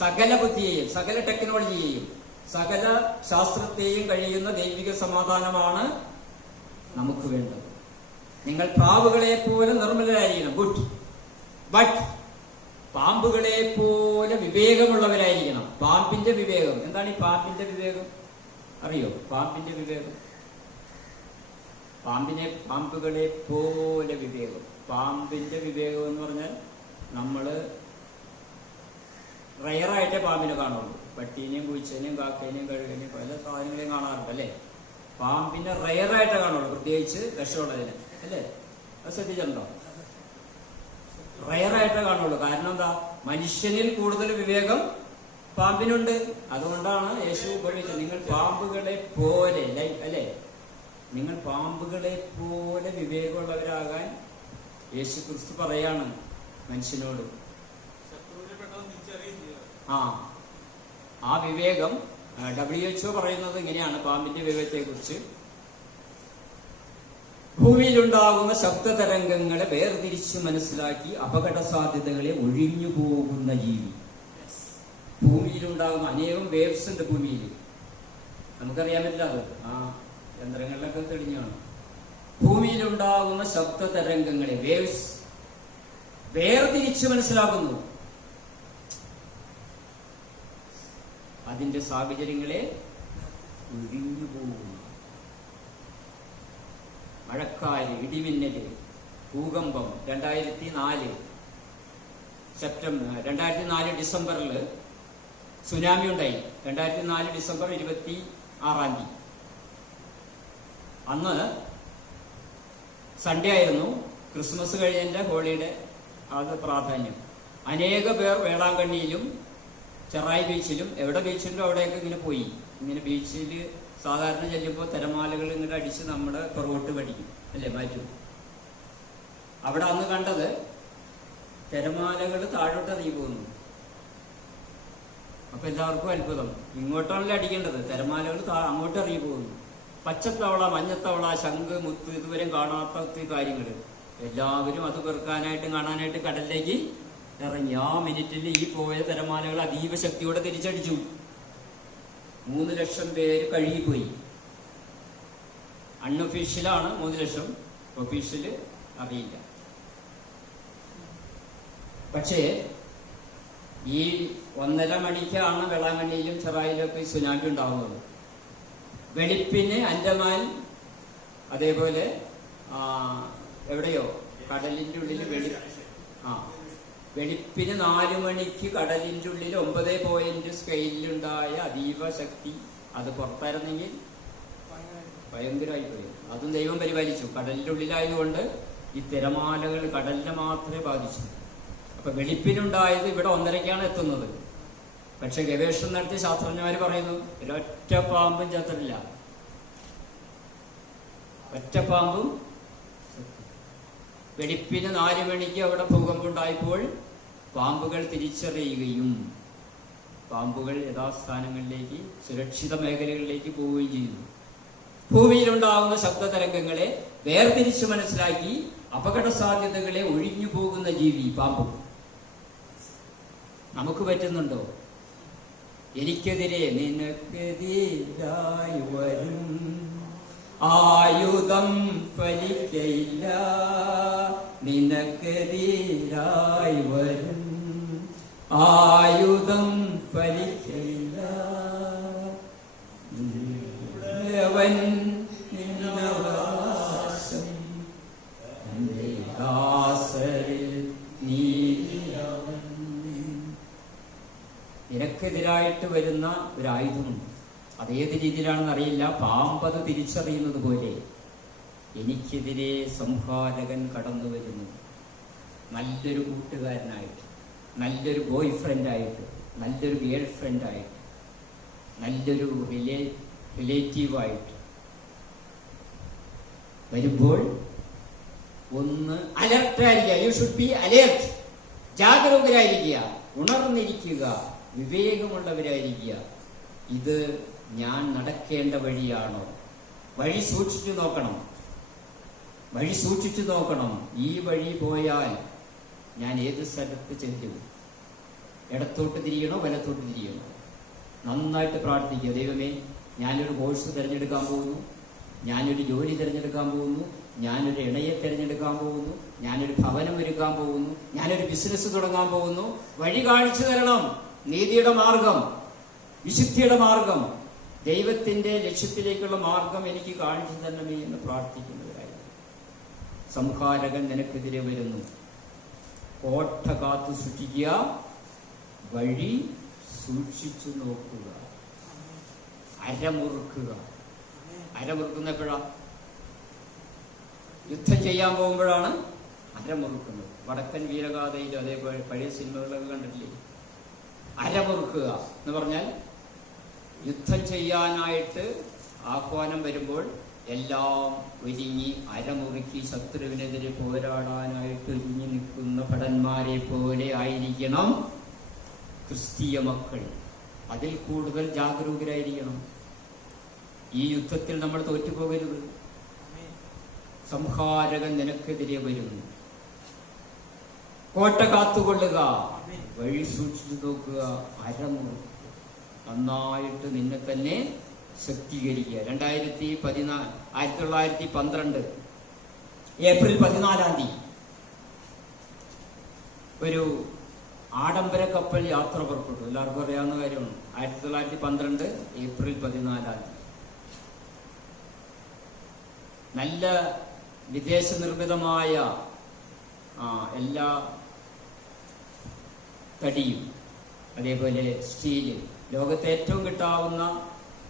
സകല ബുദ്ധിയെയും, സകല ടെക്നോളജിയെയും, സകല ശാസ്ത്രത്തെയും കഴിയുന്ന ദൈവിക സമാധാനമാണ് നമുക്ക് വേണ്ടത്. നിങ്ങൾ പ്രാവുകളെ പോലെ നിർമ്മലരായിരിക്കണം. ഗുഡ്. ബട്ട് പാമ്പുകളെ പോലെ വിവേകമുള്ളവരായിരിക്കണം. പാമ്പിന്റെ വിവേകം എന്താണ്? ഈ പാമ്പിന്റെ വിവേകം അറിയോ? പാമ്പിന്റെ വിവേകം, പാമ്പുകളെ പോലെ വിവേകം. പാമ്പിന്റെ വിവേകം എന്ന് പറഞ്ഞാൽ നമ്മള് റയറായിട്ടേ പാമ്പിനെ കാണുള്ളൂ. പട്ടീനെയും പൂച്ചേനെയും കാക്കേനെയും കഴുകനെയും പല സാധനങ്ങളെയും കാണാറുണ്ട് അല്ലേ? പാമ്പിനെ റയറായിട്ടേ കാണുള്ളൂ, പ്രത്യേകിച്ച് വിഷമുള്ളതിനെ അല്ലേ? അത് ശ്രദ്ധിച്ചിട്ടുണ്ടോ? റയറായിട്ടേ കാണുള്ളൂ. കാരണം എന്താ? മനുഷ്യനിൽ കൂടുതൽ വിവേകം പാമ്പിനുണ്ട്. അതുകൊണ്ടാണ് യേശു പഠിച്ചത്, നിങ്ങൾ പാമ്പുകളെ പോലെ അല്ലേ, നിങ്ങൾ പാമ്പുകളെ പോലെ വിവേകമുള്ളവരാകാൻ യേശു ക്രിസ്തു പറയാണ് മനുഷ്യനോട്. ആ വിവേകം WHO പറയുന്നത് ഇങ്ങനെയാണ് പാമ്പിന്റെ വിവേകത്തെ കുറിച്ച്: ഭൂമിയിലുണ്ടാകുന്ന ശബ്ദതരംഗങ്ങളെ വേർതിരിച്ച് മനസ്സിലാക്കി അപകട സാധ്യതകളെ ഒഴിഞ്ഞു പോകുന്ന ജീവി. ഭൂമിയിലുണ്ടാകുന്ന അനേകം വേവ്സ് ഉണ്ട് ഭൂമിയിൽ, നമുക്കറിയാൻ പറ്റില്ല. അത് യന്ത്രങ്ങളിലൊക്കെ തെളിഞ്ഞാണ്. ഭൂമിയിലുണ്ടാകുന്ന ശബ്ദതരംഗങ്ങളെ വേവ്സ് വേർതിരിച്ച് മനസ്സിലാക്കുന്നു, അതിന്റെ സാഹചര്യങ്ങളെ ഒഴിഞ്ഞു പോകുന്നു. മഴക്കാര്, ഇടിമിന്നല്, ഭൂകമ്പം. 2004 ഡിസംബറിൽ സുനാമി ഉണ്ടായി. 2004 ഡിസംബർ 26 അന്ന് സൺഡേ ആയിരുന്നു, ക്രിസ്മസ് കഴിഞ്ഞതിന്റെ ഹോളിഡേ. അത് പ്രാധാന്യം. അനേക പേർ വേളാങ്കണ്ണിയിലും ചെറായി ബീച്ചിലും, എവിടെ ബീച്ചിലും അവിടെയൊക്കെ ഇങ്ങനെ പോയി. ഇങ്ങനെ ബീച്ചിൽ സാധാരണ ചെല്ലുമ്പോൾ തിരമാലകൾ ഇങ്ങനെ അടിച്ച് നമ്മുടെ പുറകോട്ട് പഠിക്കും അല്ലേ, മാറ്റും. അവിടെ അന്ന് കണ്ടത് തിരമാലകൾ താഴോട്ട് ഇറങ്ങി പോകുന്നു. അപ്പൊ എല്ലാവർക്കും അത്ഭുതം, ഇങ്ങോട്ടാണല്ലോ അടിക്കേണ്ടത്, തിരമാലകൾ അങ്ങോട്ട് ഇറങ്ങി പോകുന്നു. പച്ചത്തവള, മഞ്ഞത്തവള, ശംഖ്, മുത്ത്, ഇതുവരെ കാണാത്ത ഒത്തിരി കാര്യങ്ങൾ. എല്ലാവരും അത് പെറുക്കാനായിട്ടും കാണാനായിട്ട് കടലിലേക്ക് ഇറങ്ങി. ആ മിനിറ്റിൽ ഈ പോയ തിരമാലകൾ അതീവ ശക്തിയോടെ തിരിച്ചടിച്ചു. 3 ലക്ഷം പേര് കഴുകിപ്പോയി. അൺഒഫീഷ്യലാണ് 3 ലക്ഷം, ഒഫീഷ്യല് അറിയില്ല. പക്ഷേ ഈ 1:30 മണിക്കാണ് വേളാങ്കണ്ണിയിലും ചെറായിലൊക്കെ ഈ സുനാമി ഉണ്ടാകുന്നത്. വെളുപ്പിന് അൻഡമാൻ, അതേപോലെ എവിടെയോ കടലിന്റെ ഉള്ളിൽ വെളുപ്പിന് 4 മണിക്ക് കടലിന്റെ ഉള്ളിൽ 9 പോയിന്റ് സ്കെയിലുണ്ടായ അതീവ ശക്തി. അത് പുറത്തായിരുന്നെങ്കിൽ ഭയങ്കരമായി പോയി. അതും ദൈവം പരിപാലിച്ചു. കടലിന്റെ ഉള്ളിലായതുകൊണ്ട് ഈ തിരമാലകൾ കടലിനെ മാത്രമേ ബാധിച്ചു. അപ്പൊ വെളുപ്പിനുണ്ടായത് ഇവിടെ 1:30ക്കാണ് എത്തുന്നത്. പക്ഷെ ഗവേഷണം നടത്തിയ ശാസ്ത്രജ്ഞന്മാർ പറയുന്നു ഒരൊറ്റ പാമ്പും ചത്തിട്ടില്ല. ഒറ്റ പാമ്പും. വെളുപ്പിന് 4 മണിക്ക് അവിടെ ഭൂകമ്പമുണ്ടായപ്പോൾ പാമ്പുകൾ തിരിച്ചറിയുകയും പാമ്പുകൾ യഥാസ്ഥാനങ്ങളിലേക്ക്, സുരക്ഷിത മേഖലകളിലേക്ക് പോവുകയും ചെയ്യുന്നു. ഭൂമിയിലുണ്ടാകുന്ന ശബ്ദതരംഗങ്ങളെ വേർതിരിച്ച് മനസ്സിലാക്കി അപകട സാധ്യതകളെ ഒഴിഞ്ഞു പോകുന്ന ജീവി പാമ്പ്. നമുക്ക് പറ്റുന്നുണ്ടോ? എനിക്കെതിരെ നിനക്കെതിരായി വരും ആയുധം ഫലിക്കയില്ല, നിനക്കെതിരായി വരും ആയുധം ഫലിക്കയില്ല. അവൻ നിന്നവകാശം ദാസരിൽ നീതിയവൻ. നിനക്കെതിരായിട്ട് വരുന്ന ഒരു ആയുധമുണ്ട്. അതേത് രീതിയിലാണെന്ന് അറിയില്ല. പാമ്പത് തിരിച്ചറിയുന്നത് പോലെ എനിക്കെതിരെ സംഹാരകൻ കടന്നു വരുന്നു. നല്ലൊരു കൂട്ടുകാരനായിട്ട്, നല്ലൊരു ബോയ് ഫ്രണ്ടായിട്ട്, നല്ലൊരു ഗേൾ ഫ്രണ്ടായിട്ട്, നല്ലൊരു റിലേറ്റീവായിട്ട് വരുമ്പോൾ ഒന്ന് അലർട്ടായിരിക്കുക. You should be alert. ജാഗരൂകരായിരിക്കുക, ഉണർന്നിരിക്കുക, വിവേകമുള്ളവരായിരിക്കുക. ഇത് ഞാൻ നടക്കേണ്ട വഴിയാണോ? വഴി സൂക്ഷിച്ചു നോക്കണം, വഴി സൂക്ഷിച്ചു നോക്കണം. ഈ വഴി പോയാൽ ഞാൻ ഏത് സ്ഥലത്ത് ചെല്ലും? ഇടത്തോട്ട് തിരിയണോ വലത്തോട്ട് തിരിയണോ? നന്നായിട്ട് പ്രാർത്ഥിക്കുക. ദൈവമേ, ഞാനൊരു കോഴ്സ് തിരഞ്ഞെടുക്കാൻ പോകുന്നു, ഞാനൊരു ജോലി തിരഞ്ഞെടുക്കാൻ പോകുന്നു, ഞാനൊരു ഇണയെ തിരഞ്ഞെടുക്കാൻ പോകുന്നു, ഞാനൊരു ഭവനം ഒരുക്കാൻ പോകുന്നു, ഞാനൊരു ബിസിനസ് തുടങ്ങാൻ പോകുന്നു. വഴി കാണിച്ചു തരണം. നീതിയുടെ മാർഗം, വിശുദ്ധിയുടെ മാർഗം, ദൈവത്തിന്റെ ലക്ഷ്യത്തിലേക്കുള്ള മാർഗം എനിക്ക് കാണിച്ചു തരണമേ എന്ന് പ്രാർത്ഥിക്കുന്നവരായിരുന്നു. സംഹാരകൻ നിനക്കെതിരെ വരുന്നു. കോട്ട കാത്തു സൂക്ഷിക്കുക, വഴി സൂക്ഷിച്ചു നോക്കുക, അരമുറുക്കുക. അരമുറുക്കുന്ന എപ്പോഴാ? യുദ്ധം ചെയ്യാൻ പോകുമ്പോഴാണ് അരമുറുക്കുന്നത്. വടക്കൻ വീരഗാഥയിലും അതേപോലെ പഴയ സിനിമകളൊക്കെ കണ്ടിട്ടില്ലേ? അരമുറുക്കുക എന്ന് പറഞ്ഞാൽ യുദ്ധം ചെയ്യാനായിട്ട് ആഹ്വാനം വരുമ്പോൾ എല്ലാം ഒരുങ്ങി അരമുറുക്കി ശത്രുവിനെതിരെ പോരാടാനായിട്ട് ഒരുങ്ങി നിൽക്കുന്ന ഭടന്മാരെ പോലെ ആയിരിക്കണം ക്രിസ്തീയ മക്കൾ. അതിൽ കൂടുതൽ ജാഗരൂകരായിരിക്കണം. ഈ യുദ്ധത്തിൽ നമ്മൾ തോറ്റുപോകരുത്. സംഹാരകൻ നിനക്കെതിരെ വരുന്നു. കോട്ട കാത്തുകൊള്ളുക, വഴി സൂക്ഷിച്ചു നോക്കുക, അരമുറുക്കുക, നന്നായിട്ട് നിന്നെ തന്നെ ശക്തീകരിക്കുക. 1912 ഏപ്രിൽ 14 ഒരു ആഡംബര കപ്പൽ യാത്ര പുറപ്പെട്ടു. എല്ലാവർക്കും അറിയാവുന്ന കാര്യമാണ്. 1912 ഏപ്രിൽ 14 നല്ല വിദേശ നിർമ്മിതമായ എല്ലാ തടിയും അതേപോലെ സ്റ്റീല്, ലോകത്തെ ഏറ്റവും കിട്ടാവുന്ന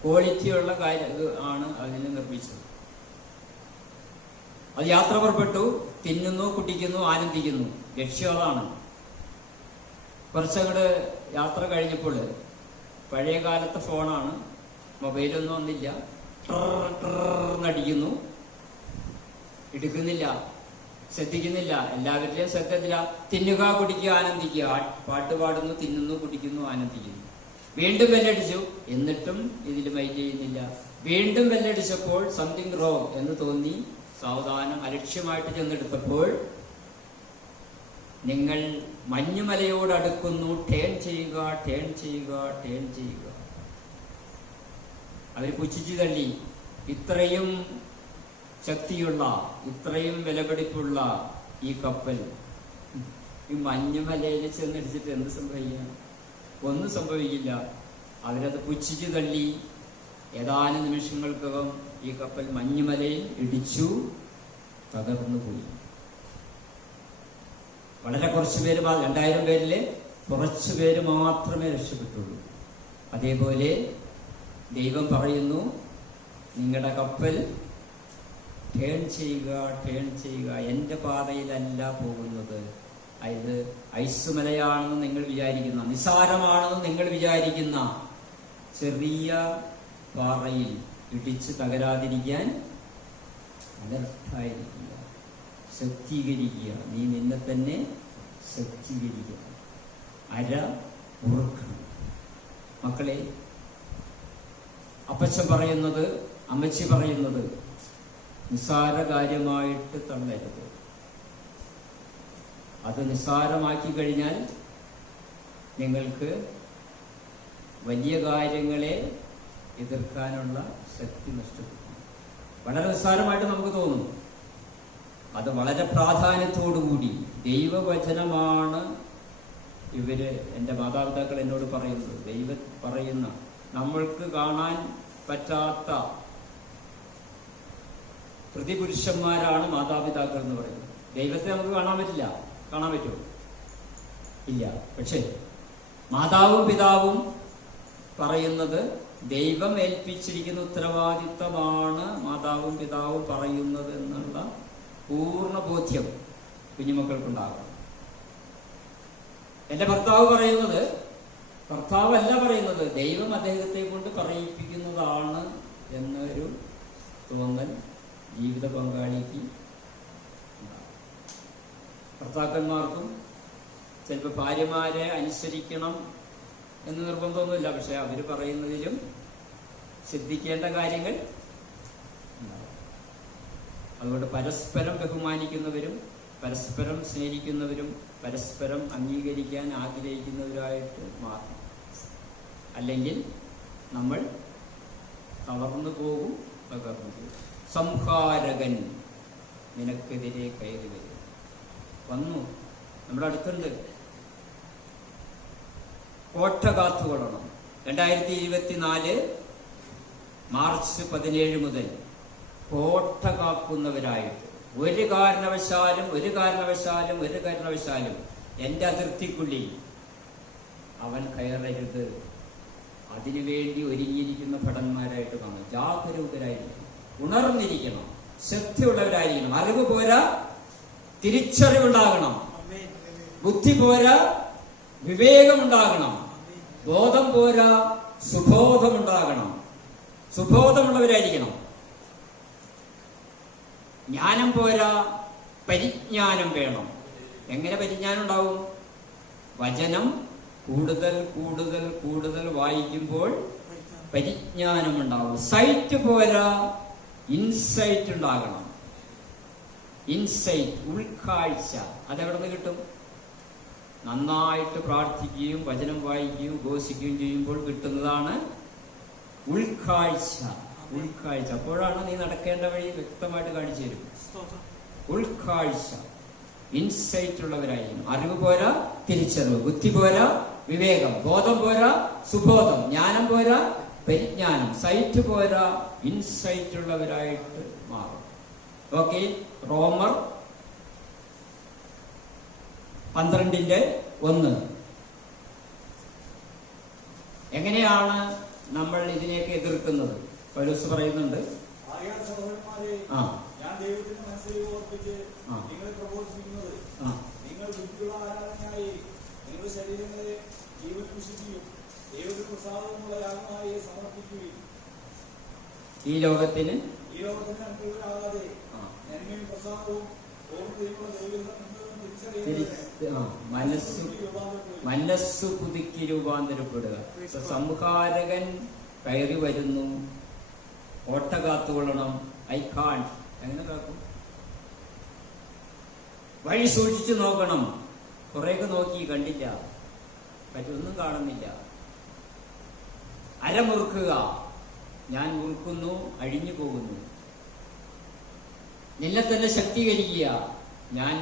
ക്വാളിറ്റിയുള്ള ആണ് അതിന് നിർമ്മിച്ചത്. അത് യാത്ര പുറപ്പെട്ടു. തിന്നുന്നു, കുടിക്കുന്നു, ആനന്ദിക്കുന്നു. ലക്ഷ്യം അതാണ്. കുറച്ചങ്ങോട്ട് യാത്ര കഴിഞ്ഞപ്പോൾ പഴയ കാലത്തെ ഫോണാണ്, മൊബൈലൊന്നും ഒന്നില്ല. നടിക്കുന്നു, എടുക്കുന്നില്ല, ശ്രദ്ധിക്കുന്നില്ല. എല്ലാവരുടെയും ശ്രദ്ധയില്ല. തിന്നുക, കുടിക്കുക, ആനന്ദിക്കുക. പാട്ട് പാടുന്നു, തിന്നുന്നു, കുടിക്കുന്നു, ആനന്ദിക്കുന്നു. വീണ്ടും ബെല്ലടിച്ചു, എന്നിട്ടും ഇതിൽ മൈൻഡ് ചെയ്യുന്നില്ല. വീണ്ടും ബെല്ലടിച്ചപ്പോൾ സംതിങ് റോങ് എന്ന് തോന്നി. സാവധാനം അലക്ഷ്യമായിട്ട് ചെന്നെടുത്തപ്പോൾ നിങ്ങൾ മഞ്ഞുമലയോട് അടുക്കുന്നു, ടേൺ ചെയ്യുക, ടേൺ ചെയ്യുക, ടേൺ ചെയ്യുക. അവർ പുച്ഛിച്ചു തള്ളി. ഇത്രയും ശക്തിയുള്ള, ഇത്രയും വിലപിടിപ്പുള്ള ഈ കപ്പൽ ഈ മഞ്ഞുമലയിൽ ചെന്നിടിച്ചിട്ട് എന്ത് സംഭവിക്കാം? ഒന്നും സംഭവിക്കില്ല. അവരത് പുച്ഛിച്ചു തള്ളി. ഏതാനും നിമിഷങ്ങൾക്കകം ഈ കപ്പൽ മഞ്ഞുമലയിൽ ഇടിച്ചു തകർന്നു പോയി. വളരെ കുറച്ചു പേര്, 2000 പേരില് കുറച്ചു പേര് മാത്രമേ രക്ഷപ്പെട്ടുള്ളൂ. അതേപോലെ ദൈവം പറയുന്നു, നിങ്ങളുടെ കപ്പൽ ടേൺ ചെയ്യുക, ടേൺ ചെയ്യുക. എൻ്റെ പാതയിലല്ല പോകുന്നത്. ഇത് ഐസുമലയാണെന്ന് നിങ്ങൾ വിചാരിക്കുന്ന, നിസാരമാണെന്ന് നിങ്ങൾ വിചാരിക്കുന്ന ചെറിയ പാറയിൽ ഇടിച്ച് തകരാതിരിക്കാൻ അലർട്ടായിരിക്കുക, ശക്തീകരിക്കുക. നീ നിന്നെ തന്നെ ശക്തീകരിക്കുക. അര ഉറക്കണം. മക്കളെ, അപ്പച്ചൻ പറയുന്നത്, അമ്മച്ചി പറയുന്നത് നിസ്സാര കാര്യമായിട്ട് തള്ളരുത്. അത് നിസ്സാരമാക്കി കഴിഞ്ഞാൽ നിങ്ങൾക്ക് വലിയ കാര്യങ്ങളെ എതിർക്കാനുള്ള ശക്തി നഷ്ടപ്പെടും. വളരെ നിസ്സാരമായിട്ട് നമുക്ക് തോന്നും. അത് വളരെ പ്രാധാന്യത്തോടുകൂടി ദൈവവചനമാണ് എൻ്റെ മാതാപിതാക്കൾ എന്നോട് പറയുന്നത്. ദൈവം പറയുന്ന, നമ്മൾക്ക് കാണാൻ പറ്റാത്ത പ്രതിപുരുഷന്മാരാണ് മാതാപിതാക്കൾ എന്ന് പറയുന്നത്. ദൈവത്തെ നമുക്ക് കാണാൻ പറ്റില്ല. കാണാൻ പറ്റുമോ? ഇല്ല. പക്ഷേ മാതാവും പിതാവും പറയുന്നത്, ദൈവം ഏൽപ്പിച്ചിരിക്കുന്ന ഉത്തരവാദിത്തമാണ് മാതാവും പിതാവും പറയുന്നത് എന്നുള്ള പൂർണ്ണ ബോധ്യം കുഞ്ഞുമക്കൾക്കുണ്ടാകണം. എൻ്റെ ഭർത്താവ് പറയുന്നത്, ഭർത്താവല്ല പറയുന്നത്, ദൈവം അദ്ദേഹത്തെ കൊണ്ട് പറയിപ്പിക്കുന്നതാണ് എന്നൊരു തോന്നൽ ജീവിത പങ്കാളിക്ക്. ഭർത്താക്കന്മാർക്കും ചിലപ്പോൾ ഭാര്യമാരെ അനുസരിക്കണം എന്ന് നിർബന്ധമൊന്നുമില്ല. പക്ഷെ അവർ പറയുന്നതിലും ശ്രദ്ധിക്കേണ്ട കാര്യങ്ങൾ ഉണ്ടാവും. അതുകൊണ്ട് പരസ്പരം ബഹുമാനിക്കുന്നവരും പരസ്പരം സ്നേഹിക്കുന്നവരും പരസ്പരം അംഗീകരിക്കാൻ ആഗ്രഹിക്കുന്നവരായിട്ട് മാറണം. അല്ലെങ്കിൽ നമ്മൾ തളർന്നു പോകും, തകർന്നു പോകും. സംഹാരകൻ നിനക്കെതിരെ കയറി വരും. വന്നു, നമ്മുടെ അടുത്തുണ്ട്. കോട്ട കാത്തുകൊള്ളണം. 2024 മാർച്ച് 17 മുതൽ കോട്ട കാക്കുന്നവരായിട്ട് ഒരു കാരണവശാലും എൻ്റെ അതിർത്തിക്കുള്ളിൽ അവൻ കയറരുത്. അതിനുവേണ്ടി ഒരുങ്ങിയിരിക്കുന്ന ഭടന്മാരായിട്ട് കാണും. ജാഗരൂകരായിരിക്കണം, ഉണർന്നിരിക്കണം. ശക്തിയുള്ളവരായിരിക്കണം. അറിവ് പോരാ, തിരിച്ചറിവുണ്ടാകണം. ബുദ്ധി പോരാ, വിവേകമുണ്ടാകണം. ബോധം പോരാ, സുബോധമുണ്ടാകണം. സുബോധമുള്ളവരായിരിക്കണം. ജ്ഞാനം പോരാ, പരിജ്ഞാനം വേണം. എങ്ങനെ പരിജ്ഞാനം ഉണ്ടാവും? വചനം കൂടുതൽ കൂടുതൽ കൂടുതൽ വായിക്കുമ്പോൾ പരിജ്ഞാനം ഉണ്ടാവും. സൈറ്റ് പോരാ, ഇൻസൈറ്റ് ഉണ്ടാകണം. ഇൻസൈറ്റ്, ഉൾക്കാഴ്ച. അതെവിടെ നിന്ന് കിട്ടും? നന്നായിട്ട് പ്രാർത്ഥിക്കുകയും വചനം വായിക്കുകയും ഉപവസിക്കുകയും ചെയ്യുമ്പോൾ കിട്ടുന്നതാണ് ഉൾക്കാഴ്ച. ഉൾക്കാഴ്ച അപ്പോഴാണ് നീ നടക്കേണ്ട വഴി വ്യക്തമായിട്ട് കാണിച്ചു തരും. ഉൾക്കാഴ്ച, ഇൻസൈറ്റ് ഉള്ളവരായിരിക്കും. അറിവ് പോരാ, തിരിച്ചറിവ്. ബുദ്ധി പോരാ, വിവേകം. ബോധം പോരാ, സുബോധം. ജ്ഞാനം പോരാ, പരിജ്ഞാനം. സൈറ്റ് പോരാ, ഇൻസൈറ്റ് ഉള്ളവരായിട്ട് മാറും. ഓക്കെ, റോമർ 12:1. എങ്ങനെയാണ് നമ്മൾ ഇതിനെയൊക്കെ എതിർക്കുന്നത്? പൗലോസ് പറയുന്നുണ്ട്, ഈ ലോകത്തിന് മനസ്സ് പുതുക്കി രൂപാന്തരപ്പെടുക. സംഹാരകൻ കയറി വരുന്നു, ഓട്ട കാത്തുകൊള്ളണം. I can't. എങ്ങനെ കാക്കും? വഴി സൂക്ഷിച്ചു നോക്കണം. കുറേയൊക്കെ നോക്കി, കണ്ടില്ല, ഒന്നും കാണുന്നില്ല. അരമുറുക്കുക. ഞാൻ മുറുക്കുന്നു, അഴിഞ്ഞു പോകുന്നു. നിന്നെ തന്നെ ശക്തീകരിക്കുക. ഞാൻ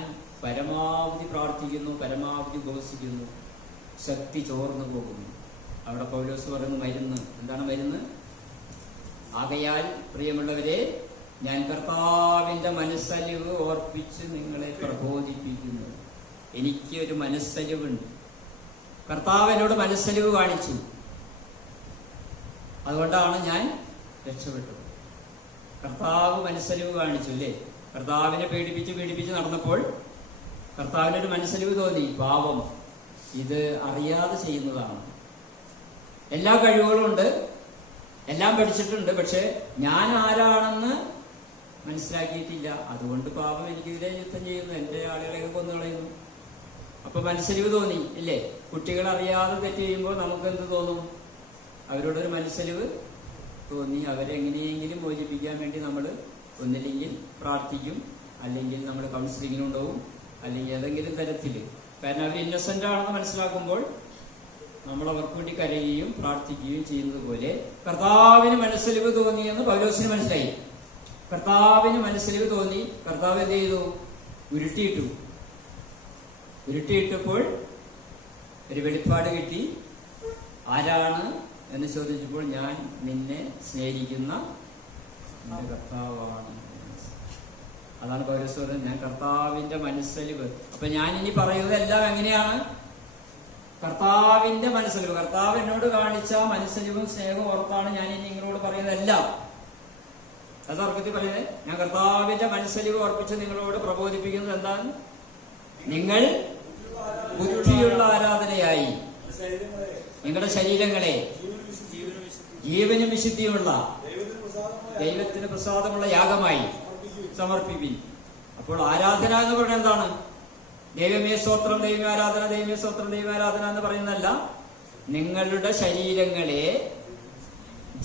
പരമാവധി പ്രാർത്ഥിക്കുന്നു, പരമാവധി ഉപവസിക്കുന്നു, ശക്തി ചോർന്നു പോകുന്നു. അവിടെ പൗലോസ് പറയുന്നു മരുന്ന്. എന്താണ് മരുന്ന്? ആകയാൽ പ്രിയമുള്ളവരെ, ഞാൻ കർത്താവിന്റെ മനസ്സലിവ് ഓർപ്പിച്ച് നിങ്ങളെ പ്രബോധിപ്പിക്കുന്നു. എനിക്ക് ഒരു മനസ്സലിവുണ്ട്. കർത്താവ് എന്നോട് മനസ്സലിവ് കാണിച്ചു. അതുകൊണ്ടാണ് ഞാൻ രക്ഷപ്പെട്ടത്. കർത്താവ് മനസ്സലിവ് കാണിച്ചു അല്ലേ? കർത്താവിനെ പീഡിപ്പിച്ച് നടന്നപ്പോൾ കർത്താവിനൊരു മനസ്സലിവ് തോന്നി. പാവം, ഇത് അറിയാതെ ചെയ്യുന്നതാണ്. എല്ലാ കഴിവുകളും ഉണ്ട്, എല്ലാം പഠിച്ചിട്ടുണ്ട്, പക്ഷെ ഞാൻ ആരാണെന്ന് മനസ്സിലാക്കിയിട്ടില്ല. അതുകൊണ്ട് പാപം എനിക്കെതിരെ യുദ്ധം ചെയ്യുന്നു, എന്റെ ആളുകളെയൊക്കെ കൊന്നു കളയുന്നു. അപ്പൊ മനസ്സലിവ് തോന്നി ഇല്ലേ? കുട്ടികൾ അറിയാതെ തെറ്റ് ചെയ്യുമ്പോൾ നമുക്ക് എന്ത് തോന്നും? അവരോടൊരു മനസ്സലിവ് തോന്നി. അവരെ എങ്ങനെയെങ്കിലും മോചിപ്പിക്കാൻ വേണ്ടി നമ്മൾ ഒന്നില്ലെങ്കിൽ പ്രാർത്ഥിക്കും, അല്ലെങ്കിൽ നമ്മൾ കൗൺസിലിങ്ങിനുണ്ടാവും, അല്ലെങ്കിൽ ഏതെങ്കിലും തരത്തിൽ. കാരണം അവർ ഇന്നസെന്റ് ആണെന്ന് മനസ്സിലാക്കുമ്പോൾ നമ്മൾ അവർക്ക് വേണ്ടി കരയുകയും പ്രാർത്ഥിക്കുകയും ചെയ്യുന്നത് പോലെ കർത്താവിന് മനസ്സലിവ് തോന്നിയെന്ന് പൗലോസിന് മനസ്സിലായി. കർത്താവിന് മനസ്സലിവ് തോന്നി. കർത്താവ് എന്ത് ചെയ്തു? ഉരുട്ടിയിട്ടപ്പോൾ ഒരു വെളിപ്പാട് കിട്ടി. ആരാണ് എന്ന് ചോദിച്ചപ്പോൾ, ഞാൻ നിന്നെ സ്നേഹിക്കുന്ന നിന്റെ കർത്താവാണ്. അതാണ് പൗലോസ് പറയുന്നത്, ഞാൻ കർത്താവിന്റെ മനസ്സലിവ്. അപ്പൊ ഞാൻ ഇനി പറയുന്നതെല്ലാം എങ്ങനെയാണ്? കർത്താവിന്റെ മനസ്സലിവ്. കർത്താവ് എന്നോട് കാണിച്ച മനസ്സലിവും സ്നേഹവും ഓർത്താണ് ഞാൻ ഇനി നിങ്ങളോട് പറയുന്നതെല്ലാം. അതർത്ഥത്തിൽ പറയുന്നത്, ഞാൻ കർത്താവിന്റെ മനസ്സലിവ് ഓർപ്പിച്ച് നിങ്ങളോട് പ്രബോധിപ്പിക്കുന്നത് എന്താണ്? നിങ്ങൾ ബുദ്ധിയുള്ള ആരാധനയായി നിങ്ങളുടെ ശരീരങ്ങളെ ജീവനും വിശുദ്ധിയുമുള്ള ദൈവത്തിന് പ്രസാദമുള്ള യാഗമായി സമർപ്പിപ്പിൻ. അപ്പോൾ ആരാധന എന്ന് പറയുന്നത് എന്താണ്? ദൈവമേ സ്തോത്രം, ദൈവാരാധന, ദൈവമേ സ്തോത്രം, ദൈവാരാധന എന്ന് പറയുന്നതല്ല. നിങ്ങളുടെ ശരീരങ്ങളെ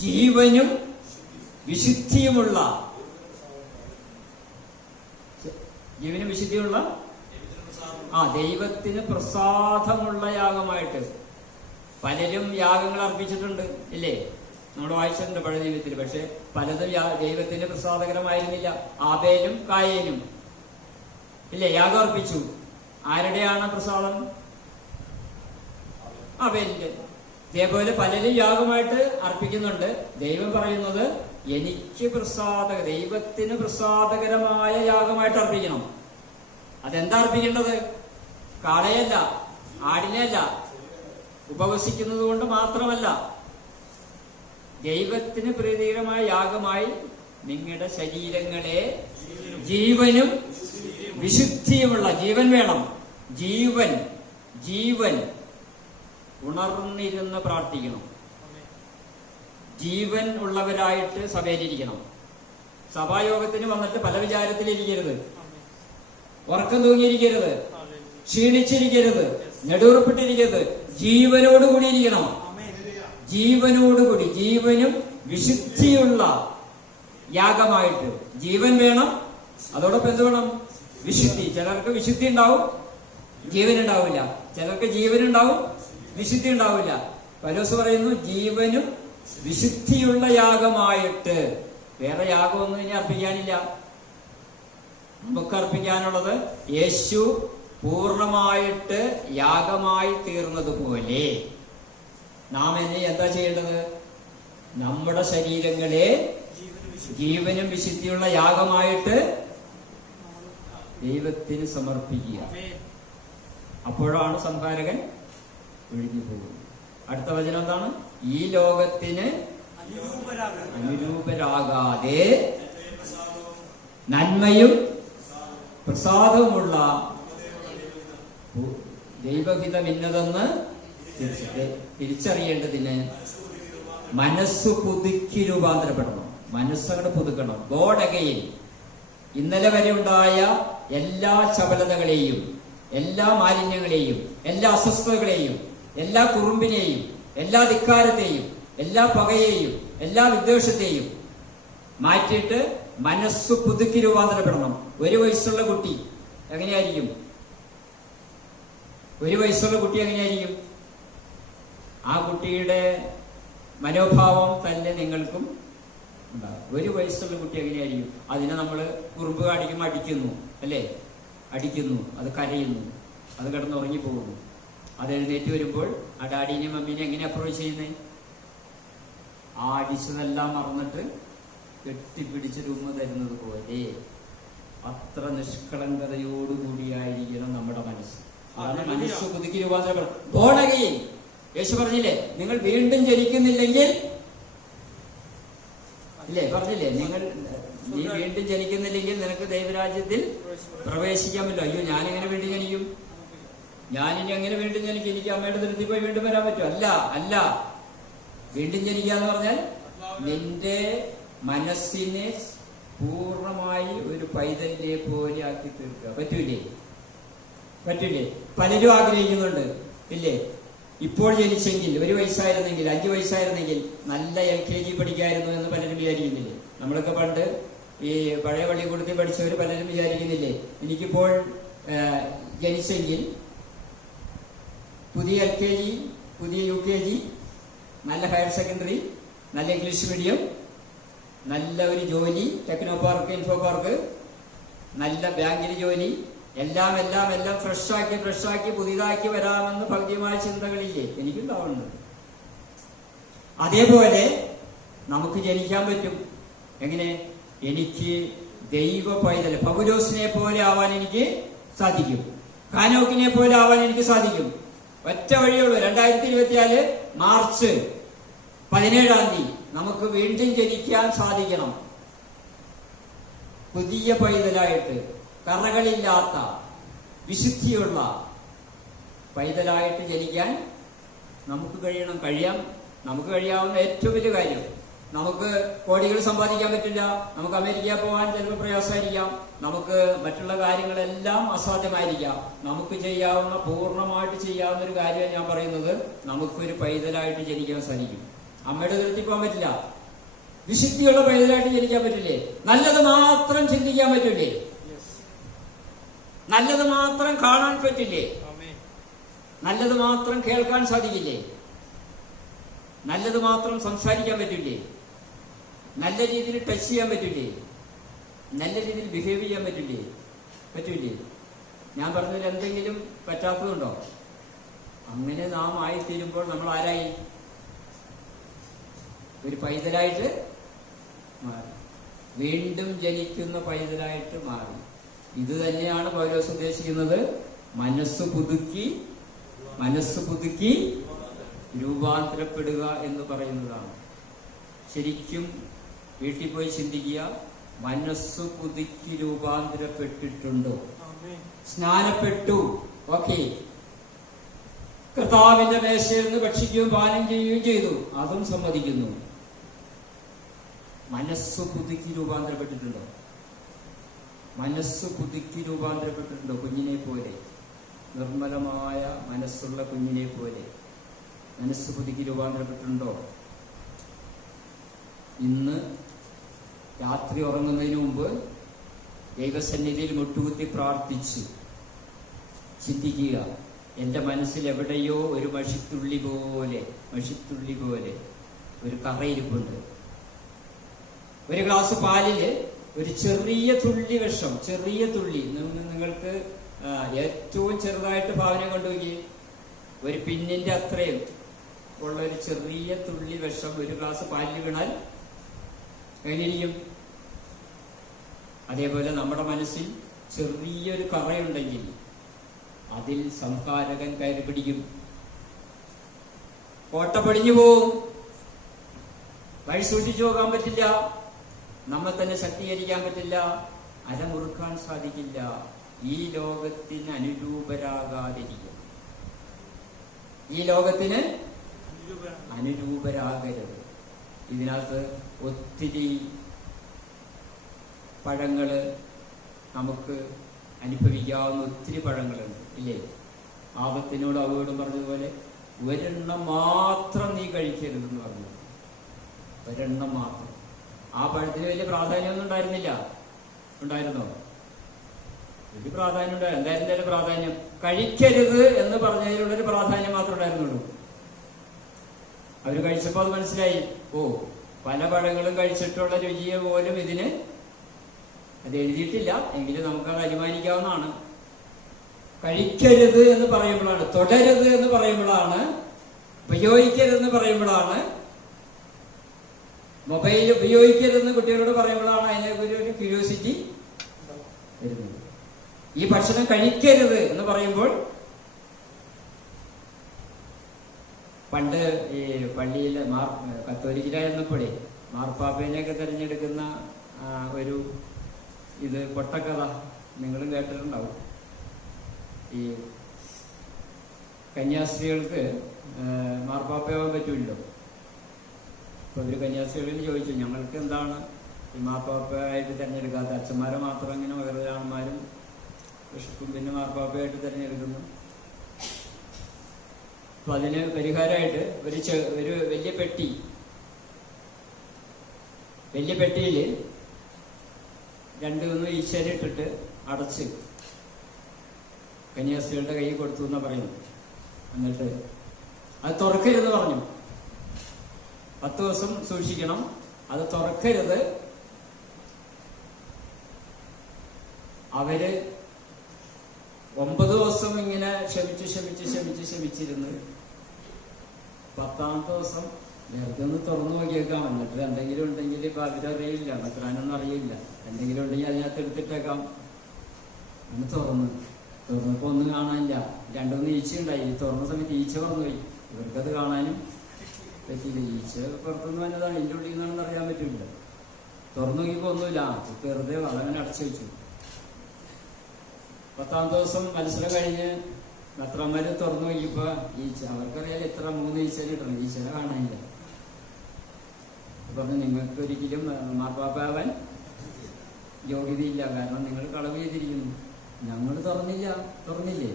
ജീവനും വിശുദ്ധിയുമുള്ള ദൈവത്തിന് പ്രസാദമുള്ള യാഗമായിട്ട്. പലരും യാഗങ്ങൾ അർപ്പിച്ചിട്ടുണ്ട് ഇല്ലേ? നമ്മൾ വായിച്ചിട്ടുണ്ട് പഴയ നിയമത്തിൽ. പക്ഷെ പലതും ദൈവത്തിന് പ്രസാദകരമായിരുന്നില്ല. ആബേലും കായേനും ഇല്ലേ യാഗം അർപ്പിച്ചു. ആരുടെയാണ് പ്രസാദം? ആബേലിന്റെ. ഇതേപോലെ പലരും യാഗമായിട്ട് അർപ്പിക്കുന്നുണ്ട്. ദൈവം പറയുന്നത്, എനിക്ക് ദൈവത്തിന് പ്രസാദകരമായ യാഗമായിട്ട് അർപ്പിക്കണം. അതെന്താ അർപ്പിക്കേണ്ടത്? കാളയല്ല, ആടിനെയല്ല, ഉപവസിക്കുന്നത് കൊണ്ട് മാത്രമല്ല, ദൈവത്തിന് പ്രീതികരമായ യാഗമായി നിങ്ങളുടെ ശരീരങ്ങളെ ജീവനും വിശുദ്ധിയുമുള്ള, ജീവൻ വേണം, ജീവൻ ജീവൻ ഉണർന്നിരുന്ന് പ്രാർത്ഥിക്കണം. ജീവൻ ഉള്ളവരായിട്ട് സഭയിലിരിക്കണം. സഭായോഗത്തിന് വന്നിട്ട് പല വിചാരത്തിലിരിക്കരുത്, ഉറക്കം തൂങ്ങിയിരിക്കരുത്, ക്ഷീണിച്ചിരിക്കരുത്, നെടുറുപ്പിട്ടിരിക്കരുത്. ജീവനോടുകൂടി ഇരിക്കണം. ജീവനോടുകൂടി, ജീവനും വിശുദ്ധിയുള്ള യാഗമായിട്ട്. ജീവൻ വേണം, അതോടൊപ്പം എന്ത് വേണം? വിശുദ്ധി. ചിലർക്ക് വിശുദ്ധി ഉണ്ടാവും, ജീവൻ ഉണ്ടാവില്ല. ചിലർക്ക് ജീവൻ ഉണ്ടാവും, വിശുദ്ധി ഉണ്ടാവില്ല. പൗലോസ് പറയുന്നു ജീവനും വിശുദ്ധിയുള്ള യാഗമായിട്ട്. വേറെ യാഗമൊന്നും ഇനി അർപ്പിക്കാനില്ല. നമുക്ക് അർപ്പിക്കാനുള്ളത് യേശു പൂർണ്ണമായിട്ട് യാഗമായി തീർന്നതുപോലെ നാം എന്നെ എന്താ ചെയ്യേണ്ടത്? നമ്മുടെ ശരീരങ്ങളെ ജീവനും വിശുദ്ധിയുള്ള യാഗമായിട്ട് ദൈവത്തിന് സമർപ്പിക്കുക. അപ്പോഴാണ് സംഹാരകൻ ഒഴിഞ്ഞു പോകുന്നത്. അടുത്ത വചനം എന്താണ്? ഈ ലോകത്തിന് അനുരൂപരാകാതെ നന്മയും പ്രസാദവുമുള്ള ദൈവഹിതമിന്നതെന്ന് തിരിച്ചറിയേണ്ടതിന് മനസ്സ് പുതുക്കി രൂപാന്തരപ്പെടണം. മനസ്സങ്ങട് പുതുക്കണം. God again. ഇന്നലെ വരെ ഉണ്ടായ എല്ലാ ചപലതകളെയും, എല്ലാ മാലിന്യങ്ങളെയും, എല്ലാ അസ്വസ്ഥതകളെയും, എല്ലാ കുറുമ്പിനെയും, എല്ലാ ധിക്കാരത്തെയും, എല്ലാ പകയെയും, എല്ലാ വിദ്വേഷത്തെയും മാറ്റിയിട്ട് മനസ്സ് പുതുക്കി രൂപാന്തരപ്പെടണം. ഒരു വയസ്സുള്ള കുട്ടി എങ്ങനെയായിരിക്കും? ഒരു വയസ്സുള്ള കുട്ടി എങ്ങനെയായിരിക്കും? ആ കുട്ടിയുടെ മനോഭാവം തന്നെ നിങ്ങൾക്കും ഉണ്ടാകും. ഒരു വയസ്സുള്ള കുട്ടി എങ്ങനെയായിരിക്കും? അതിനെ നമ്മൾ കുറുമ്പ് കാണിക്കുമ്പോൾ അടിക്കുന്നു, അല്ലേ? അടിക്കുന്നു, അത് കരയുന്നു, അത് കിടന്നുറങ്ങിപ്പോകുന്നു. അത് എഴുന്നേറ്റ് വരുമ്പോൾ ആ ഡാഡീനെയും മമ്മീനെയും എങ്ങനെ അപ്രോച്ച് ചെയ്യുന്നേ? ആ അടിച്ചതെല്ലാം മറന്നിട്ട് കെട്ടിപ്പിടിച്ചൊരു ഉമ്മ തരുന്നത് പോലെ അത്ര നിഷ്കളങ്കതയോടുകൂടിയായിരിക്കണം നമ്മുടെ മനസ്സ്. അതാണ് മനസ്സ് പുതുക്കി രൂപാന്തരപ്പെടണം. Born again. യേശു പറഞ്ഞില്ലേ, നിങ്ങൾ വീണ്ടും ജനിക്കുന്നില്ലെങ്കിൽ, ഇല്ലേ പറഞ്ഞില്ലേ, നീ വീണ്ടും ജനിക്കുന്നില്ലെങ്കിൽ നിനക്ക് ദൈവരാജ്യത്തിൽ പ്രവേശിക്കാൻ പറ്റില്ല. അയ്യോ, ഞാനെങ്ങനെ വീണ്ടും ജനിക്കും? ഞാനിനി എങ്ങനെ വീണ്ടും ജനിക്കും? എനിക്ക് അമ്മയുടെ ദൃത്തിൽ പോയി വീണ്ടും വരാൻ പറ്റും? അല്ല. വീണ്ടും ജനിക്കുക എന്ന് പറഞ്ഞാൽ നിന്റെ മനസ്സിനെ പൂർണ്ണമായി ഒരു പൈതലിനെ പോലെ ആക്കി തീർക്കുക. പറ്റൂലേ? പലരും ആഗ്രഹിക്കുന്നുണ്ട്, ഇല്ലേ? ഇപ്പോൾ ജനിച്ചെങ്കിൽ, 1 വയസ്സായിരുന്നെങ്കിൽ, 5 വയസ്സായിരുന്നെങ്കിൽ നല്ല LKG പഠിക്കായിരുന്നു എന്ന് പലരും വിചാരിക്കുന്നില്ലേ? നമ്മളൊക്കെ പണ്ട് ഈ പഴയ പള്ളിക്കൂടത്തിൽ പഠിച്ചവർ പലരും വിചാരിക്കുന്നില്ലേ, എനിക്കിപ്പോൾ ജനിച്ചെങ്കിൽ പുതിയ LKG, പുതിയ UKG, നല്ല ഹയർ സെക്കൻഡറി, നല്ല ഇംഗ്ലീഷ് മീഡിയം, നല്ല ഒരു ജോലി, ടെക്നോ പാർക്ക്, ഇൻഫോ പാർക്ക്, നല്ല ബാങ്കിൽ ജോലി, എല്ലാം ഫ്രഷാക്കി പുതിയതാക്കി വരാമെന്ന് ഭൗതികമായ ചിന്തകളില്ലേ? എനിക്കുണ്ടാവുന്നുണ്ട്. അതേപോലെ നമുക്ക് ജനിക്കാൻ പറ്റും. എങ്ങനെ? എനിക്ക് ദൈവ പൈതൽ പൗലോസിനെ പോലെ ആവാൻ എനിക്ക് സാധിക്കും. ഹാനോക്കിനെ പോലെ ആവാൻ എനിക്ക് സാധിക്കും. ഒറ്റ വഴിയുള്ളൂ. 2024 മാർച്ച് 17 നമുക്ക് വീണ്ടും ജനിക്കാൻ സാധിക്കണം. പുതിയ പൈതലായിട്ട്, കറകളില്ലാത്ത വിശുദ്ധിയുള്ള പൈതലായിട്ട് ജനിക്കാൻ നമുക്ക് നമുക്ക് കഴിയാവുന്ന ഏറ്റവും വലിയ കാര്യം. നമുക്ക് കോടികൾ സമ്പാദിക്കാൻ പറ്റില്ല, നമുക്ക് അമേരിക്കയിൽ പോകാൻ ചിലപ്പോൾ പ്രയാസമായിരിക്കാം, നമുക്ക് മറ്റുള്ള കാര്യങ്ങളെല്ലാം അസാധ്യമായിരിക്കാം. നമുക്ക് ചെയ്യാവുന്ന, പൂർണ്ണമായിട്ട് ചെയ്യാവുന്ന ഒരു കാര്യമാണ് ഞാൻ പറയുന്നത്, നമുക്കൊരു പൈതലായിട്ട് ജനിക്കാൻ സാധിക്കും. അമ്മയുടെ ദൃത്തിൽ പോകാൻ പറ്റില്ല, വിശുദ്ധിയുള്ള പൈതലായിട്ട് ജനിക്കാൻ പറ്റില്ലേ? നല്ലത് മാത്രം ചിന്തിക്കാൻ പറ്റില്ലേ? നല്ലത് മാത്രം കാണാൻ പറ്റില്ലേ? നല്ലത് മാത്രം കേൾക്കാൻ സാധിക്കില്ലേ? നല്ലത് മാത്രം സംസാരിക്കാൻ പറ്റില്ലേ? നല്ല രീതിയിൽ ടച്ച് ചെയ്യാൻ പറ്റില്ലേ? നല്ല രീതിയിൽ ബിഹേവ് ചെയ്യാൻ പറ്റില്ലേ? ഞാൻ പറഞ്ഞതിൽ എന്തെങ്കിലും പറ്റാത്തതുണ്ടോ? അങ്ങനെ നാം ആയിത്തീരുമ്പോൾ നമ്മൾ ആരായി? ഒരു പൈതലായിട്ട് മാറി, വീണ്ടും ജനിക്കുന്ന പൈതലായിട്ട് മാറി. ഇത് തന്നെയാണ് പൗലോസ് ഉദ്ദേശിക്കുന്നത്. മനസ്സ് പുതുക്കി രൂപാന്തരപ്പെടുക എന്ന് പറയുന്നതാണ്. ശരിക്കും വീട്ടിൽ പോയി ചിന്തിക്കുക, മനസ്സ് പുതുക്കി രൂപാന്തരപ്പെട്ടിട്ടുണ്ടോ? സ്നാനപ്പെട്ടു, ഓക്കെ, കർത്താവിന്റെ മേശയിൽ നിന്ന് ഭക്ഷിക്കുകയും പാനം ചെയ്യുകയും ചെയ്തു, അതും സമ്മതിക്കുന്നു. മനസ്സ് പുതുക്കി രൂപാന്തരപ്പെട്ടിട്ടുണ്ടോ? മനസ്സ് പുതുക്കി രൂപാന്തരപ്പെട്ടിട്ടുണ്ടോ? കുഞ്ഞിനെ പോലെ, നിർമ്മലമായ മനസ്സുള്ള കുഞ്ഞിനെ പോലെ മനസ്സ് പുതുക്കി രൂപാന്തരപ്പെട്ടിട്ടുണ്ടോ? ഇന്ന് രാത്രി ഉറങ്ങുന്നതിന് മുമ്പ് ദൈവസന്നിധിയിൽ മുട്ടുകുത്തി പ്രാർത്ഥിച്ച് ചിന്തിക്കുക, എൻ്റെ മനസ്സിൽ എവിടെയോ ഒരു മഷിത്തുള്ളി പോലെ ഒരു കറയിരിപ്പുണ്ട്. ഒരു ഗ്ലാസ് പാലില് ഒരു ചെറിയ തുള്ളി വിഷം, ചെറിയ തുള്ളി, നിങ്ങൾക്ക് ഏറ്റവും ചെറുതായിട്ട് ഭാവന കൊണ്ടുപോയി, ഒരു പിന്നിന്റെ അത്രയും ഉള്ള ഒരു ചെറിയ തുള്ളി വിഷം ഒരു ഗ്ലാസ് പാലിൽ വീണാൽ എങ്ങനെയിരിക്കും? അതേപോലെ നമ്മുടെ മനസ്സിൽ ചെറിയൊരു കറയുണ്ടെങ്കിൽ അതിൽ സംഹാരകൻ കയറി പിടിക്കും. കോട്ട പൊളിഞ്ഞു പോവും, വഴി സൂക്ഷിച്ചു പോകാൻ പറ്റില്ല, നമ്മെ തന്നെ ശക്തീകരിക്കാൻ പറ്റില്ല, അരമുറുക്കാൻ സാധിക്കില്ല. ഈ ലോകത്തിന് അനുരൂപരാകാതിരിക്കും. ഈ ലോകത്തിന് അനുരൂപരാകരുത്. ഇതിനകത്ത് ഒത്തിരി പഴങ്ങള് നമുക്ക് അനുഭവിക്കാവുന്ന ഒത്തിരി പഴങ്ങളുണ്ട്, ഇല്ലേ? ആപത്തിനോട് അവയോടും പറഞ്ഞതുപോലെ ഒരെണ്ണം മാത്രം നീ കഴിക്കരുതെന്ന് പറഞ്ഞു. ഒരെണ്ണം മാത്രം. ആ പഴത്തിന് വലിയ പ്രാധാന്യമൊന്നും ഉണ്ടായിരുന്നില്ല. ഉണ്ടായിരുന്നോ? വലിയ പ്രാധാന്യം ഉണ്ടായിരുന്നു. എന്തായിരുന്നു അതിന്റെ പ്രാധാന്യം? കഴിക്കരുത് എന്ന് പറഞ്ഞതിലുള്ളൊരു പ്രാധാന്യം മാത്രമേ ഉണ്ടായിരുന്നുള്ളൂ. അവര് കഴിച്ചപ്പോൾ അത് മനസ്സിലായി, ഓ, പല പഴങ്ങളും കഴിച്ചിട്ടുള്ള രുചിയെ പോലും ഇതിന് അത് എഴുതിയിട്ടില്ല, എങ്കിലും നമുക്കത് അനുമാനിക്കാവുന്നതാണ്. കഴിക്കരുത് എന്ന് പറയുമ്പോഴാണ്, തുടരുത് എന്ന് പറയുമ്പോഴാണ്, ഉപയോഗിക്കരുതെന്ന് പറയുമ്പോഴാണ്, മൊബൈൽ ഉപയോഗിക്കരുതെന്ന് കുട്ടികളോട് പറയുമ്പോഴാണ് അതിനെക്കുറിച്ച് ഒരു ക്യൂരിയോസിറ്റി വരുന്നത്. ഈ ഭക്ഷണം കഴിക്കരുത് എന്ന് പറയുമ്പോൾ, പണ്ട് ഈ പള്ളിയിൽ കത്തോലിക്കരായിരുന്നപ്പോഴേ മാർപ്പാപ്പേനെയൊക്കെ തിരഞ്ഞെടുക്കുന്ന ഒരു ഇത് പൊട്ടക്കഥ നിങ്ങളും കേട്ടിട്ടുണ്ടാവും. ഈ കന്യാസ്ത്രീകൾക്ക് മാർപ്പാപ്പയാവാൻ പറ്റൂല്ലോ. അപ്പൊ അവര് കന്യാസ്ത്രീകളിൽ ചോദിച്ചു, ഞങ്ങൾക്ക് എന്താണ് ഈ മാർപ്പാപ്പയായിട്ട് തിരഞ്ഞെടുക്കാത്ത? അച്ഛന്മാരെ മാത്രം ഇങ്ങനെ മകരജാണന്മാരും ബിഷപ്പും പിന്നെ മാർപ്പാപ്പയായിട്ട് തിരഞ്ഞെടുക്കുന്നു. അപ്പൊ അതിന് പരിഹാരമായിട്ട് ഒരു വലിയ പെട്ടിയിൽ 2-3 ഈശ്വരിട്ടിട്ട് അടച്ച് കന്യാസ്ത്രീകളുടെ കൈ കൊടുത്തു എന്നാ പറയുന്നു. എന്നിട്ട് അത് തുറക്കരുതെന്ന് പറഞ്ഞു. 10 ദിവസം സൂക്ഷിക്കണം, അത് തുറക്കരുത്. അവര് 9 ദിവസം ഇങ്ങനെ ക്ഷമിച്ചിരുന്ന് 10ാമത്തെ ദിവസം നേരത്തെ ഒന്ന് തുറന്നു നോക്കിയേക്കാം, എന്നിട്ട് എന്തെങ്കിലും ഉണ്ടെങ്കിൽ ഇപ്പൊ അവരറിയില്ല, മെത്രാനൊന്നും അറിയില്ല, എന്തെങ്കിലും ഉണ്ടെങ്കിൽ അതിനകത്ത് എടുത്തിട്ടേക്കാം എന്ന് തുറന്നപ്പോ ഒന്നും കാണാനില്ല. 2-3 ഈച്ച ഉണ്ടായി. തുറന്ന സമയത്ത് ഈച്ച പറന്നുപോയി. ഇവർക്കത് കാണാനും പറ്റിയില്ല. ഈച്ച പുറത്തുനിന്ന് വന്നതാണ്, എൻ്റെ ഉള്ളിൽ നിന്നാണെന്ന് അറിയാൻ പറ്റില്ല. തുറന്നു നോക്കിയപ്പോ ഒന്നുമില്ല, വെറുതെ അതങ്ങനെ അടച്ചു വെച്ചു. 10ാമത്തെ ദിവസം മത്സരം കഴിഞ്ഞ് മെത്രാന്മാര് തുറന്നു നോക്കിയപ്പോ ഈച്ച, അവർക്കറിയാലോ എത്ര 3 ഈച്ചനെ ഇടണം, ഈച്ചനെ കാണാനില്ല. പറഞ്ഞു, നിങ്ങൾക്ക് ഒരിക്കലും മാർപ്പാപ്പാവാൻ യോഗ്യതയില്ല, കാരണം നിങ്ങൾ കളവ് ചെയ്തിരിക്കുന്നു. ഞങ്ങൾ തുറന്നില്ലേ?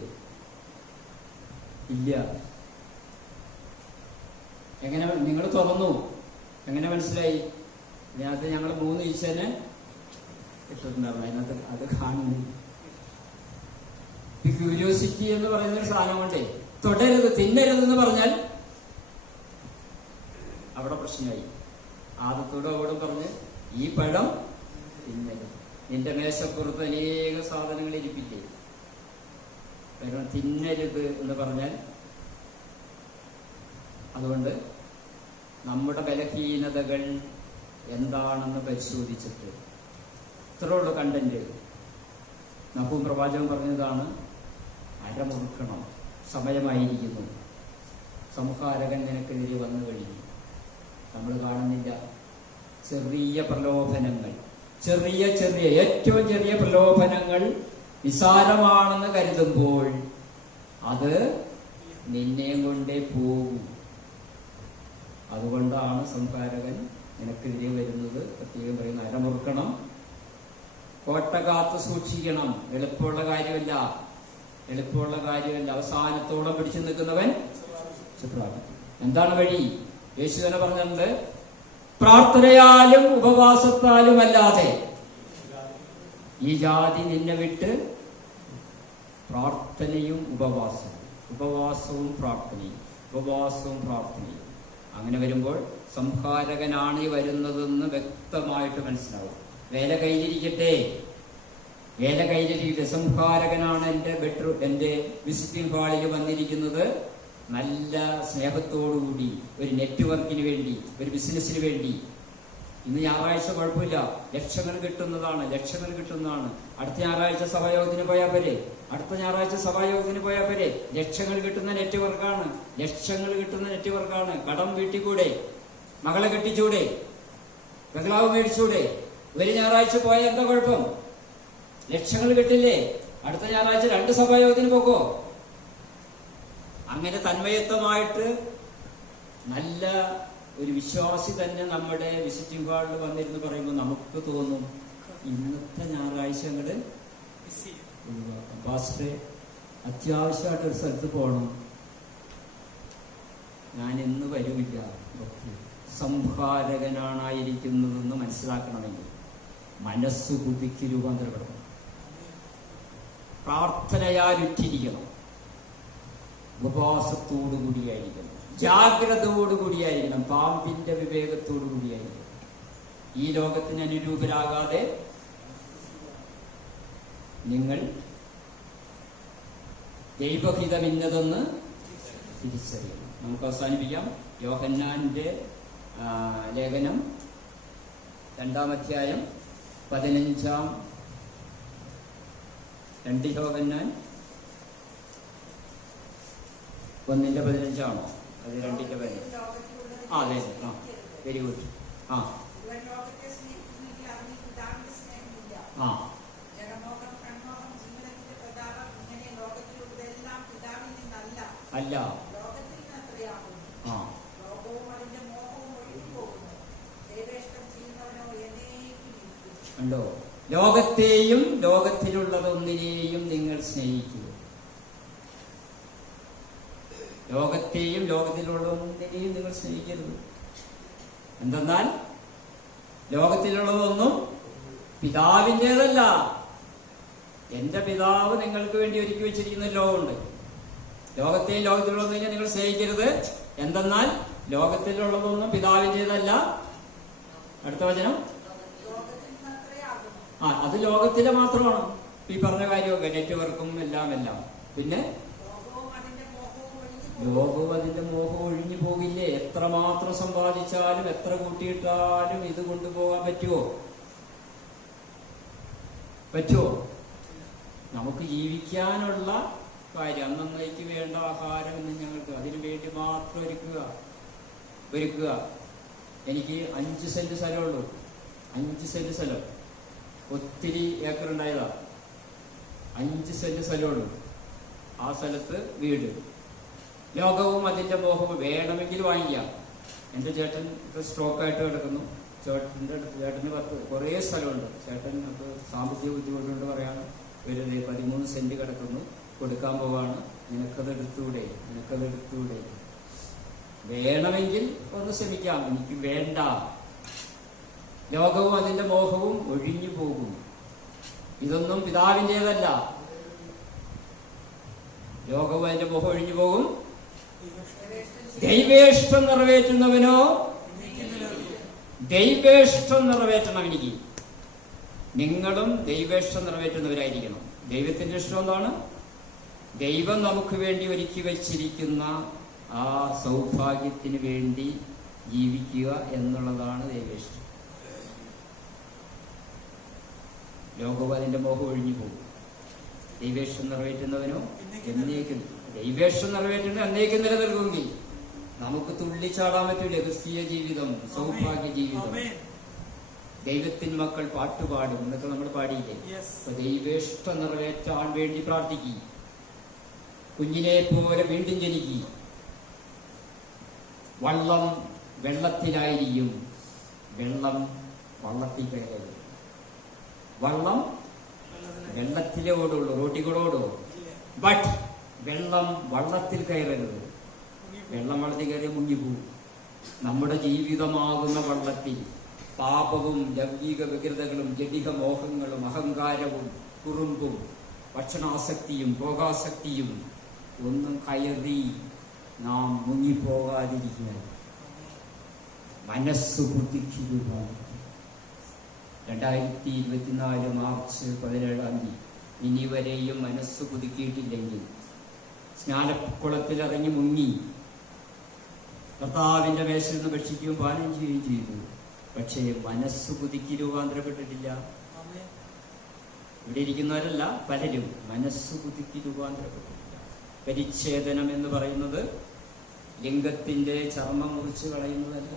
ഇല്ല. എങ്ങനെ നിങ്ങൾ തുറന്നു? എങ്ങനെ മനസ്സിലായി? ഇതിനകത്ത് ഞങ്ങൾ 3 ഈച്ചനെ ഇട്ടിട്ടുണ്ടായിരുന്നു, അതിനകത്ത് അത് കാണുന്നു. ഈ ക്യൂരിയോസിറ്റി എന്ന് പറയുന്ന ഒരു സാധനം കൊണ്ടേ, തുടരുത്, തിന്നരുതെന്ന് പറഞ്ഞാൽ അവിടെ പ്രശ്നമായി. ആദത്തോടും പറഞ്ഞ്, ഈ പഴം തിന്നരുത്, നിന്റെ മേശപ്പുറത്ത് അനേക സാധനങ്ങൾ ഇരിപ്പില്ലേ, കാരണം തിന്നരുത് എന്ന് പറഞ്ഞാൽ. അതുകൊണ്ട് നമ്മുടെ ബലഹീനതകൾ എന്താണെന്ന് പരിശോധിച്ചിട്ട്, ഇത്രയുള്ള കണ്ടന്റ് നഹൂം പ്രവാചകൻ പറഞ്ഞതാണ്, അരമുറുക്കണം, സമയമായിരിക്കുന്നു, സംഹാരകൻ നിനക്കെതിരെ വന്നു കഴിഞ്ഞു. നമ്മൾ കാണുന്നില്ല, ചെറിയ പ്രലോഭനങ്ങൾ, ചെറിയ ഏറ്റവും ചെറിയ പ്രലോഭനങ്ങൾ നിസാരമാണെന്ന് കരുതുമ്പോൾ അത് നിന്നെയും കൊണ്ടേ പോകും. അതുകൊണ്ടാണ് സംഹാരകൻ നിനക്കെതിരെ വരുന്നത്. പ്രത്യേകം പറയുന്ന അരമുറുക്കണം, കോട്ട കാത്തു സൂക്ഷിക്കണം. എളുപ്പമുള്ള കാര്യമല്ല. അവസാനത്തോളം പിടിച്ചു നിൽക്കുന്നവൻ പ്രാപിക്കും. എന്താണ് വഴി? യേശു തന്നെ പറഞ്ഞിട്ടുണ്ട്, പ്രാർത്ഥനയാലും ഉപവാസത്താലും അല്ലാതെ ഈ ജാതി നിന്നെ വിട്ട്. പ്രാർത്ഥനയും ഉപവാസവും പ്രാർത്ഥനയും. അങ്ങനെ വരുമ്പോൾ സംഹാരകനാണ് ഈ വരുന്നതെന്ന് വ്യക്തമായിട്ട് മനസ്സിലാവും. വേല കയ്യിലിരിക്കട്ടെ. സംഹാരകനാണ് എൻ്റെ വിസിറ്റിംഗ് ഹാളിൽ വന്നിരിക്കുന്നത്. നല്ല സ്നേഹത്തോടുകൂടി, ഒരു നെറ്റ്വർക്കിന് വേണ്ടി, ഒരു ബിസിനസ്സിന് വേണ്ടി. ഇന്ന് ഞായറാഴ്ച കുഴപ്പമില്ല, ലക്ഷങ്ങൾ കിട്ടുന്നതാണ്. അടുത്ത ഞായറാഴ്ച സഭായോഗത്തിന് പോയാൽ പോരെ. ലക്ഷങ്ങൾ കിട്ടുന്ന നെറ്റ്വർക്കാണ്. കടം വീട്ടിക്കൂടെ? മകളെ കെട്ടിച്ചൂടെ? ബംഗ്ലാവ് മേടിച്ചൂടെ? ഒരു ഞായറാഴ്ച പോയാൽ എന്താ കുഴപ്പം? ലക്ഷങ്ങൾ കിട്ടില്ലേ? അടുത്ത ഞായറാഴ്ച 2 സഭായോഗത്തിന് പോക്കോ. അങ്ങനെ തന്മയത്വമായിട്ട് നല്ല ഒരു വിശ്വാസി തന്നെ നമ്മുടെ വിസിറ്റിംഗ് ഹാളിൽ വന്നിരുന്ന് പറയുമ്പോൾ നമുക്ക് തോന്നും, ഇന്നത്തെ ഞായറാഴ്ച അങ്ങോട്ട് പാസ്റ്ററെ അത്യാവശ്യമായിട്ട് ഒരു സ്ഥലത്ത് പോകണം, ഞാൻ ഇന്ന് വരില്ല. സംഹാരകനാണായിരിക്കുന്നതെന്ന് മനസ്സിലാക്കണമെങ്കിൽ മനസ്സ് ബുദ്ധിക്ക് രൂപാന്തരപ്പെടണം. പ്രാർത്ഥനയാൽ ഉറ്റിരിക്കണം. ഉപവാസത്തോടുകൂടിയായിരിക്കണം. ജാഗ്രതയോടുകൂടിയായിരിക്കണം. പാമ്പിന്റെ വിവേകത്തോടുകൂടിയായിരിക്കണം. ഈ ലോകത്തിന് അനുരൂപരാകാതെ നിങ്ങൾ ദൈവഹിതം ഇന്നതെന്ന് തിരിച്ചറിയണം. നമുക്ക് അവസാനിപ്പിക്കാം. യോഹന്നാന്റെ ലേഖനം 2-ാം അധ്യായം 15-ാം 2 യോഹന്നാൻ 1:15 അത് 2:15. അതെ, വെരി ഗുഡ്. അല്ല, ഉണ്ടോ? ലോകത്തെയും ലോകത്തിലുള്ളതൊന്നിനെയും നിങ്ങൾ സ്നേഹിക്കുക. ലോകത്തെയും ലോകത്തിലുള്ളതൊന്നിനെയും നിങ്ങൾ സ്നേഹിക്കരുത്. എന്തെന്നാൽ ലോകത്തിലുള്ളതൊന്നും പിതാവിൻ്റെതല്ല. എന്റെ പിതാവ് നിങ്ങൾക്ക് വേണ്ടി ഒരുക്കി വെച്ചിരിക്കുന്ന ലോകമുണ്ട്. ലോകത്തെയും ലോകത്തിലുള്ളതൊന്നിനെ നിങ്ങൾ സ്നേഹിക്കരുത്. എന്തെന്നാൽ ലോകത്തിലുള്ളതൊന്നും പിതാവിൻ്റെതല്ല. അടുത്ത വചനം, അത് ലോകത്തിലെ മാത്രമാണ്. ഈ പറഞ്ഞ കാര്യമൊക്കെ നെറ്റ്വർക്കും എല്ലാം. പിന്നെ ലോകവും അതിന്റെ മോഹവും ഒഴിഞ്ഞു പോകില്ലേ? എത്രമാത്രം സമ്പാദിച്ചാലും എത്ര കൂട്ടിയിട്ടാലും ഇത് കൊണ്ടുപോകാൻ പറ്റുമോ? നമുക്ക് ജീവിക്കാനുള്ള കാര്യം, അന്നേക്ക് വേണ്ട ആഹാരം എന്ന് ഞങ്ങൾക്ക് അതിനു വേണ്ടി മാത്രം ഒരുക്കുക. എനിക്ക് 5 സെന്റ് സ്ഥലമുള്ളൂ. 5 സെന്റ് സ്ഥലം, ഒത്തിരി ഏക്കർ ഉണ്ടായതാ. 5 സെന്റ് സ്ഥലമുള്ളൂ. ആ സ്ഥലത്ത് വീട്. ലോകവും അതിന്റെ മോഹവും വേണമെങ്കിൽ വാങ്ങിക്കാം. എൻ്റെ ചേട്ടൻ സ്ട്രോക്കായിട്ട് കിടക്കുന്നു. ചേട്ടന് കുറേ സ്ഥലമുണ്ട്. ചേട്ടൻ സാമ്പത്തിക ബുദ്ധിമുട്ടുകൊണ്ട് പറയാണ്, ഒരു 13 സെന്റ് കിടക്കുന്നു, കൊടുക്കാൻ പോവാണ്. നിനക്കതെടുത്തൂടെ? വേണമെങ്കിൽ ഒന്ന് ശ്രമിക്കാം. എനിക്ക് വേണ്ട. ലോകവും അതിന്റെ മോഹവും ഒഴിഞ്ഞു പോകും. ഇതൊന്നും പിതാവിൻ്റെതല്ല. ലോകവും അതിന്റെ മോഹം ഒഴിഞ്ഞു പോകും. ദൈവേഷ്ടം നിറവേറ്റുന്നവനോ? ദൈവേഷ്ടം നിറവേറ്റണം. എനിക്ക് നിങ്ങളും ദൈവേഷ്ടം നിറവേറ്റുന്നവരായിരിക്കണം. ദൈവത്തിന്റെ ഇഷ്ടം എന്താണ്? ദൈവം നമുക്ക് വേണ്ടി ഒരുക്കി വച്ചിരിക്കുന്ന ആ സൗഭാഗ്യത്തിന് വേണ്ടി ജീവിക്കുക എന്നുള്ളതാണ് ദൈവേഷ്ടം. ലോകവും അതിന്റെ മോഹം ഒഴിഞ്ഞു പോകും. ദൈവേഷ്ടം നിറവേറ്റുന്നവനോ എന്നേക്കും. ദൈവേഷ്ടം നിറവേറ്റുന്നത് എന്നേക്കും നിലനിൽക്കുമെങ്കിൽ നമുക്ക് തുള്ളിച്ചാടാൻ പറ്റൂല. ക്രിസ്തീയ ജീവിതം, സൗഭാഗ്യ ജീവിതം. ദൈവത്തിൻ മക്കൾ പാട്ടുപാടും എന്നൊക്കെ നമ്മൾ പാടിയില്ലേ? അപ്പൊ ദൈവേഷ്ടം നിറവേറ്റാൻ വേണ്ടി പ്രാർത്ഥിക്കും. കുഞ്ഞിനെ പോലെ വീണ്ടും ജനിക്കും. വള്ളം വെള്ളത്തിലായിരിക്കും, വെള്ളം വള്ളത്തിൽ കയറരുത്. വള്ളം വെള്ളത്തിലേ ഓടുള്ളൂ, റോട്ടിൽ കൂടെ ഓടുമോ? ബട്ട് വെള്ളം വള്ളത്തിൽ കയറരുത്. വെള്ളം വള്ളത്തിൽ കയറിയ മുങ്ങിപ്പോവും. നമ്മുടെ ജീവിതമാകുന്ന വള്ളത്തിൽ പാപവും ലൗകിക വികൃതകളും ജഡിക മോഹങ്ങളും അഹങ്കാരവും കുറുമ്പും ഭക്ഷണാസക്തിയും ഭോഗാസക്തിയും ഒന്നും കയറി നാം മുങ്ങിപ്പോകാതിരിക്കുക. മനസ്സ് ബുദ്ധിക്കുക. 2024 മാർച്ച് 17 ഇനി വരെയും മനസ്സ് പുതുക്കിയിട്ടില്ലെങ്കിൽ സ്നാനക്കുളത്തിലിറങ്ങി മുങ്ങി കർത്താവിന്റെ മേശയിൽ നിന്ന് ഭക്ഷിക്കുകയും പാനം ചെയ്യുകയും ചെയ്തു. പക്ഷേ മനസ്സ് പുതുക്കി രൂപാന്തരപ്പെട്ടിട്ടില്ല. ഇവിടെ ഇരിക്കുന്നവരല്ല, പലരും മനസ്സ് പുതുക്കി രൂപാന്തരപ്പെട്ടിട്ടില്ല. പരിച്ഛേദനം എന്ന് പറയുന്നത് ലിംഗത്തിന്റെ ചർമ്മം മുറിച്ച് കളയുന്നതല്ല,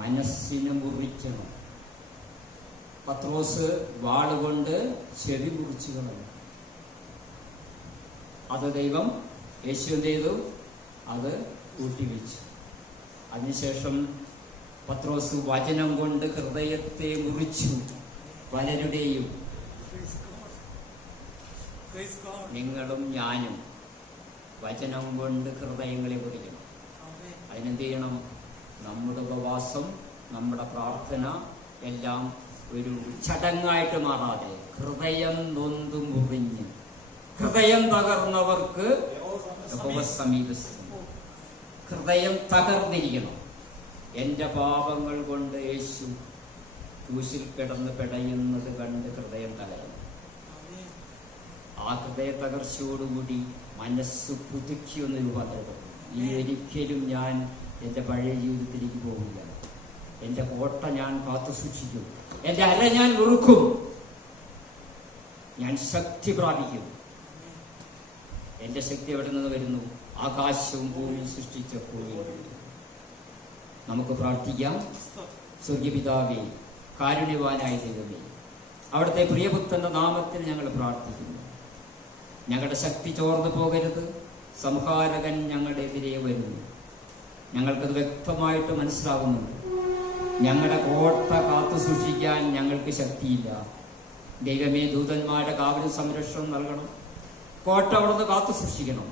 മനസ്സിനെ മുറിക്കണം. പത്രോസ് വാളുകൊണ്ട് ചെവി മുറിച്ചു കളഞ്ഞു. അത് ദൈവം യേശു എന്ത് ചെയ്തു? അത് കൂട്ടിവെച്ചു. അതിനുശേഷം പത്രോസ് വചനം കൊണ്ട് ഹൃദയത്തെ മുറിച്ചു. പലരുടെയും നിങ്ങളും ഞാനും വചനം കൊണ്ട് ഹൃദയങ്ങളെ മുറിക്കണം. അതിനെന്ത് ചെയ്യണം? നമ്മുടെ ഉപവാസം, നമ്മുടെ പ്രാർത്ഥന എല്ലാം ഒരു ചടങ്ങായിട്ട് മാറാതെ ഹൃദയം നൊന്തു മുറിഞ്ഞ് ഹൃദയം തകർന്നവർക്ക് സമീപിക്കുന്നു. ഹൃദയം തകർന്നിരിക്കണം. എൻ്റെ പാപങ്ങൾ കൊണ്ട് യേശു ക്രൂശിൽ കിടന്ന് പിടയുന്നത് കണ്ട് ഹൃദയം തകരണം. ആ ഹൃദയ തകർച്ചയോടുകൂടി മനസ്സ് പുതുക്കിയൊന്ന് രൂപാന്തരപ്പെടും. ഇനി ഒരിക്കലും ഞാൻ എൻ്റെ പഴയ ജീവിതത്തിലേക്ക് പോകില്ല. എൻ്റെ കോട്ട ഞാൻ കാത്തു സൂക്ഷിക്കും. എൻ്റെ അര ഞാൻ വെറുക്കും. ഞാൻ ശക്തി പ്രാപിക്കും. എൻ്റെ ശക്തി എവിടെ നിന്ന് വരുന്നു? ആകാശവും ഭൂമിയും സൃഷ്ടിച്ചപ്പോൾ. നമുക്ക് പ്രാർത്ഥിക്കാം. സ്വർഗീയപിതാവേ, കാരുണ്യവാനായ ദൈവമേ, അവിടുത്തെ പ്രിയപുത്രന്റെ നാമത്തിൽ ഞങ്ങൾ പ്രാർത്ഥിക്കുന്നു. ഞങ്ങളുടെ ശക്തി ചോർന്നു പോകരുത്. സംഹാരകൻ ഞങ്ങളുടെ എതിരെ വരുന്നു. ഞങ്ങൾക്കത് വ്യക്തമായിട്ട് മനസ്സിലാകുന്നുണ്ട്. ഞങ്ങളുടെ കോട്ട കാത്തു സൂക്ഷിക്കാൻ ഞങ്ങൾക്ക് ശക്തിയില്ല. ദൈവമേ, ദൂതന്മാരുടെ കാവലും സംരക്ഷണം നൽകണം. കോട്ട അവിടുന്ന് കാത്തു സൂക്ഷിക്കണം.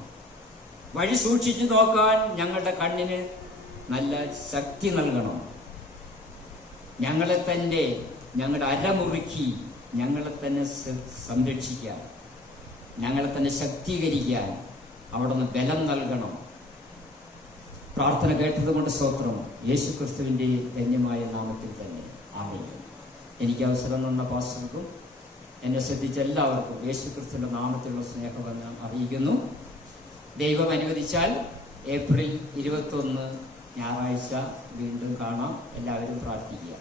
വഴി സൂക്ഷിച്ചു നോക്കാൻ ഞങ്ങളുടെ കണ്ണിന് നല്ല ശക്തി നൽകണം. ഞങ്ങളെ തന്നെ, ഞങ്ങളുടെ അരമുറുക്കി ഞങ്ങളെ തന്നെ സംരക്ഷിക്കാൻ, ഞങ്ങളെ തന്നെ ശക്തീകരിക്കാൻ അവിടുന്ന് ബലം നൽകണം. പ്രാർത്ഥന കേട്ടതുകൊണ്ട് സ്തോത്രം. യേശുക്രിസ്തുവിൻ്റെ ധന്യമായ നാമത്തിൽ തന്നെ ആമേൻ. എനിക്ക് അവസരം തന്ന പാസ്റ്റർക്കും എന്നെ ശ്രദ്ധിച്ച എല്ലാവർക്കും യേശുക്രിസ്തുവിൻ്റെ നാമത്തിലുള്ള സ്നേഹബന്ധം അറിയിക്കുന്നു. ദൈവം അനുവദിച്ചാൽ ഏപ്രിൽ 21 ഞായറാഴ്ച വീണ്ടും കാണാം. എല്ലാവരും പ്രാർത്ഥിക്കുക.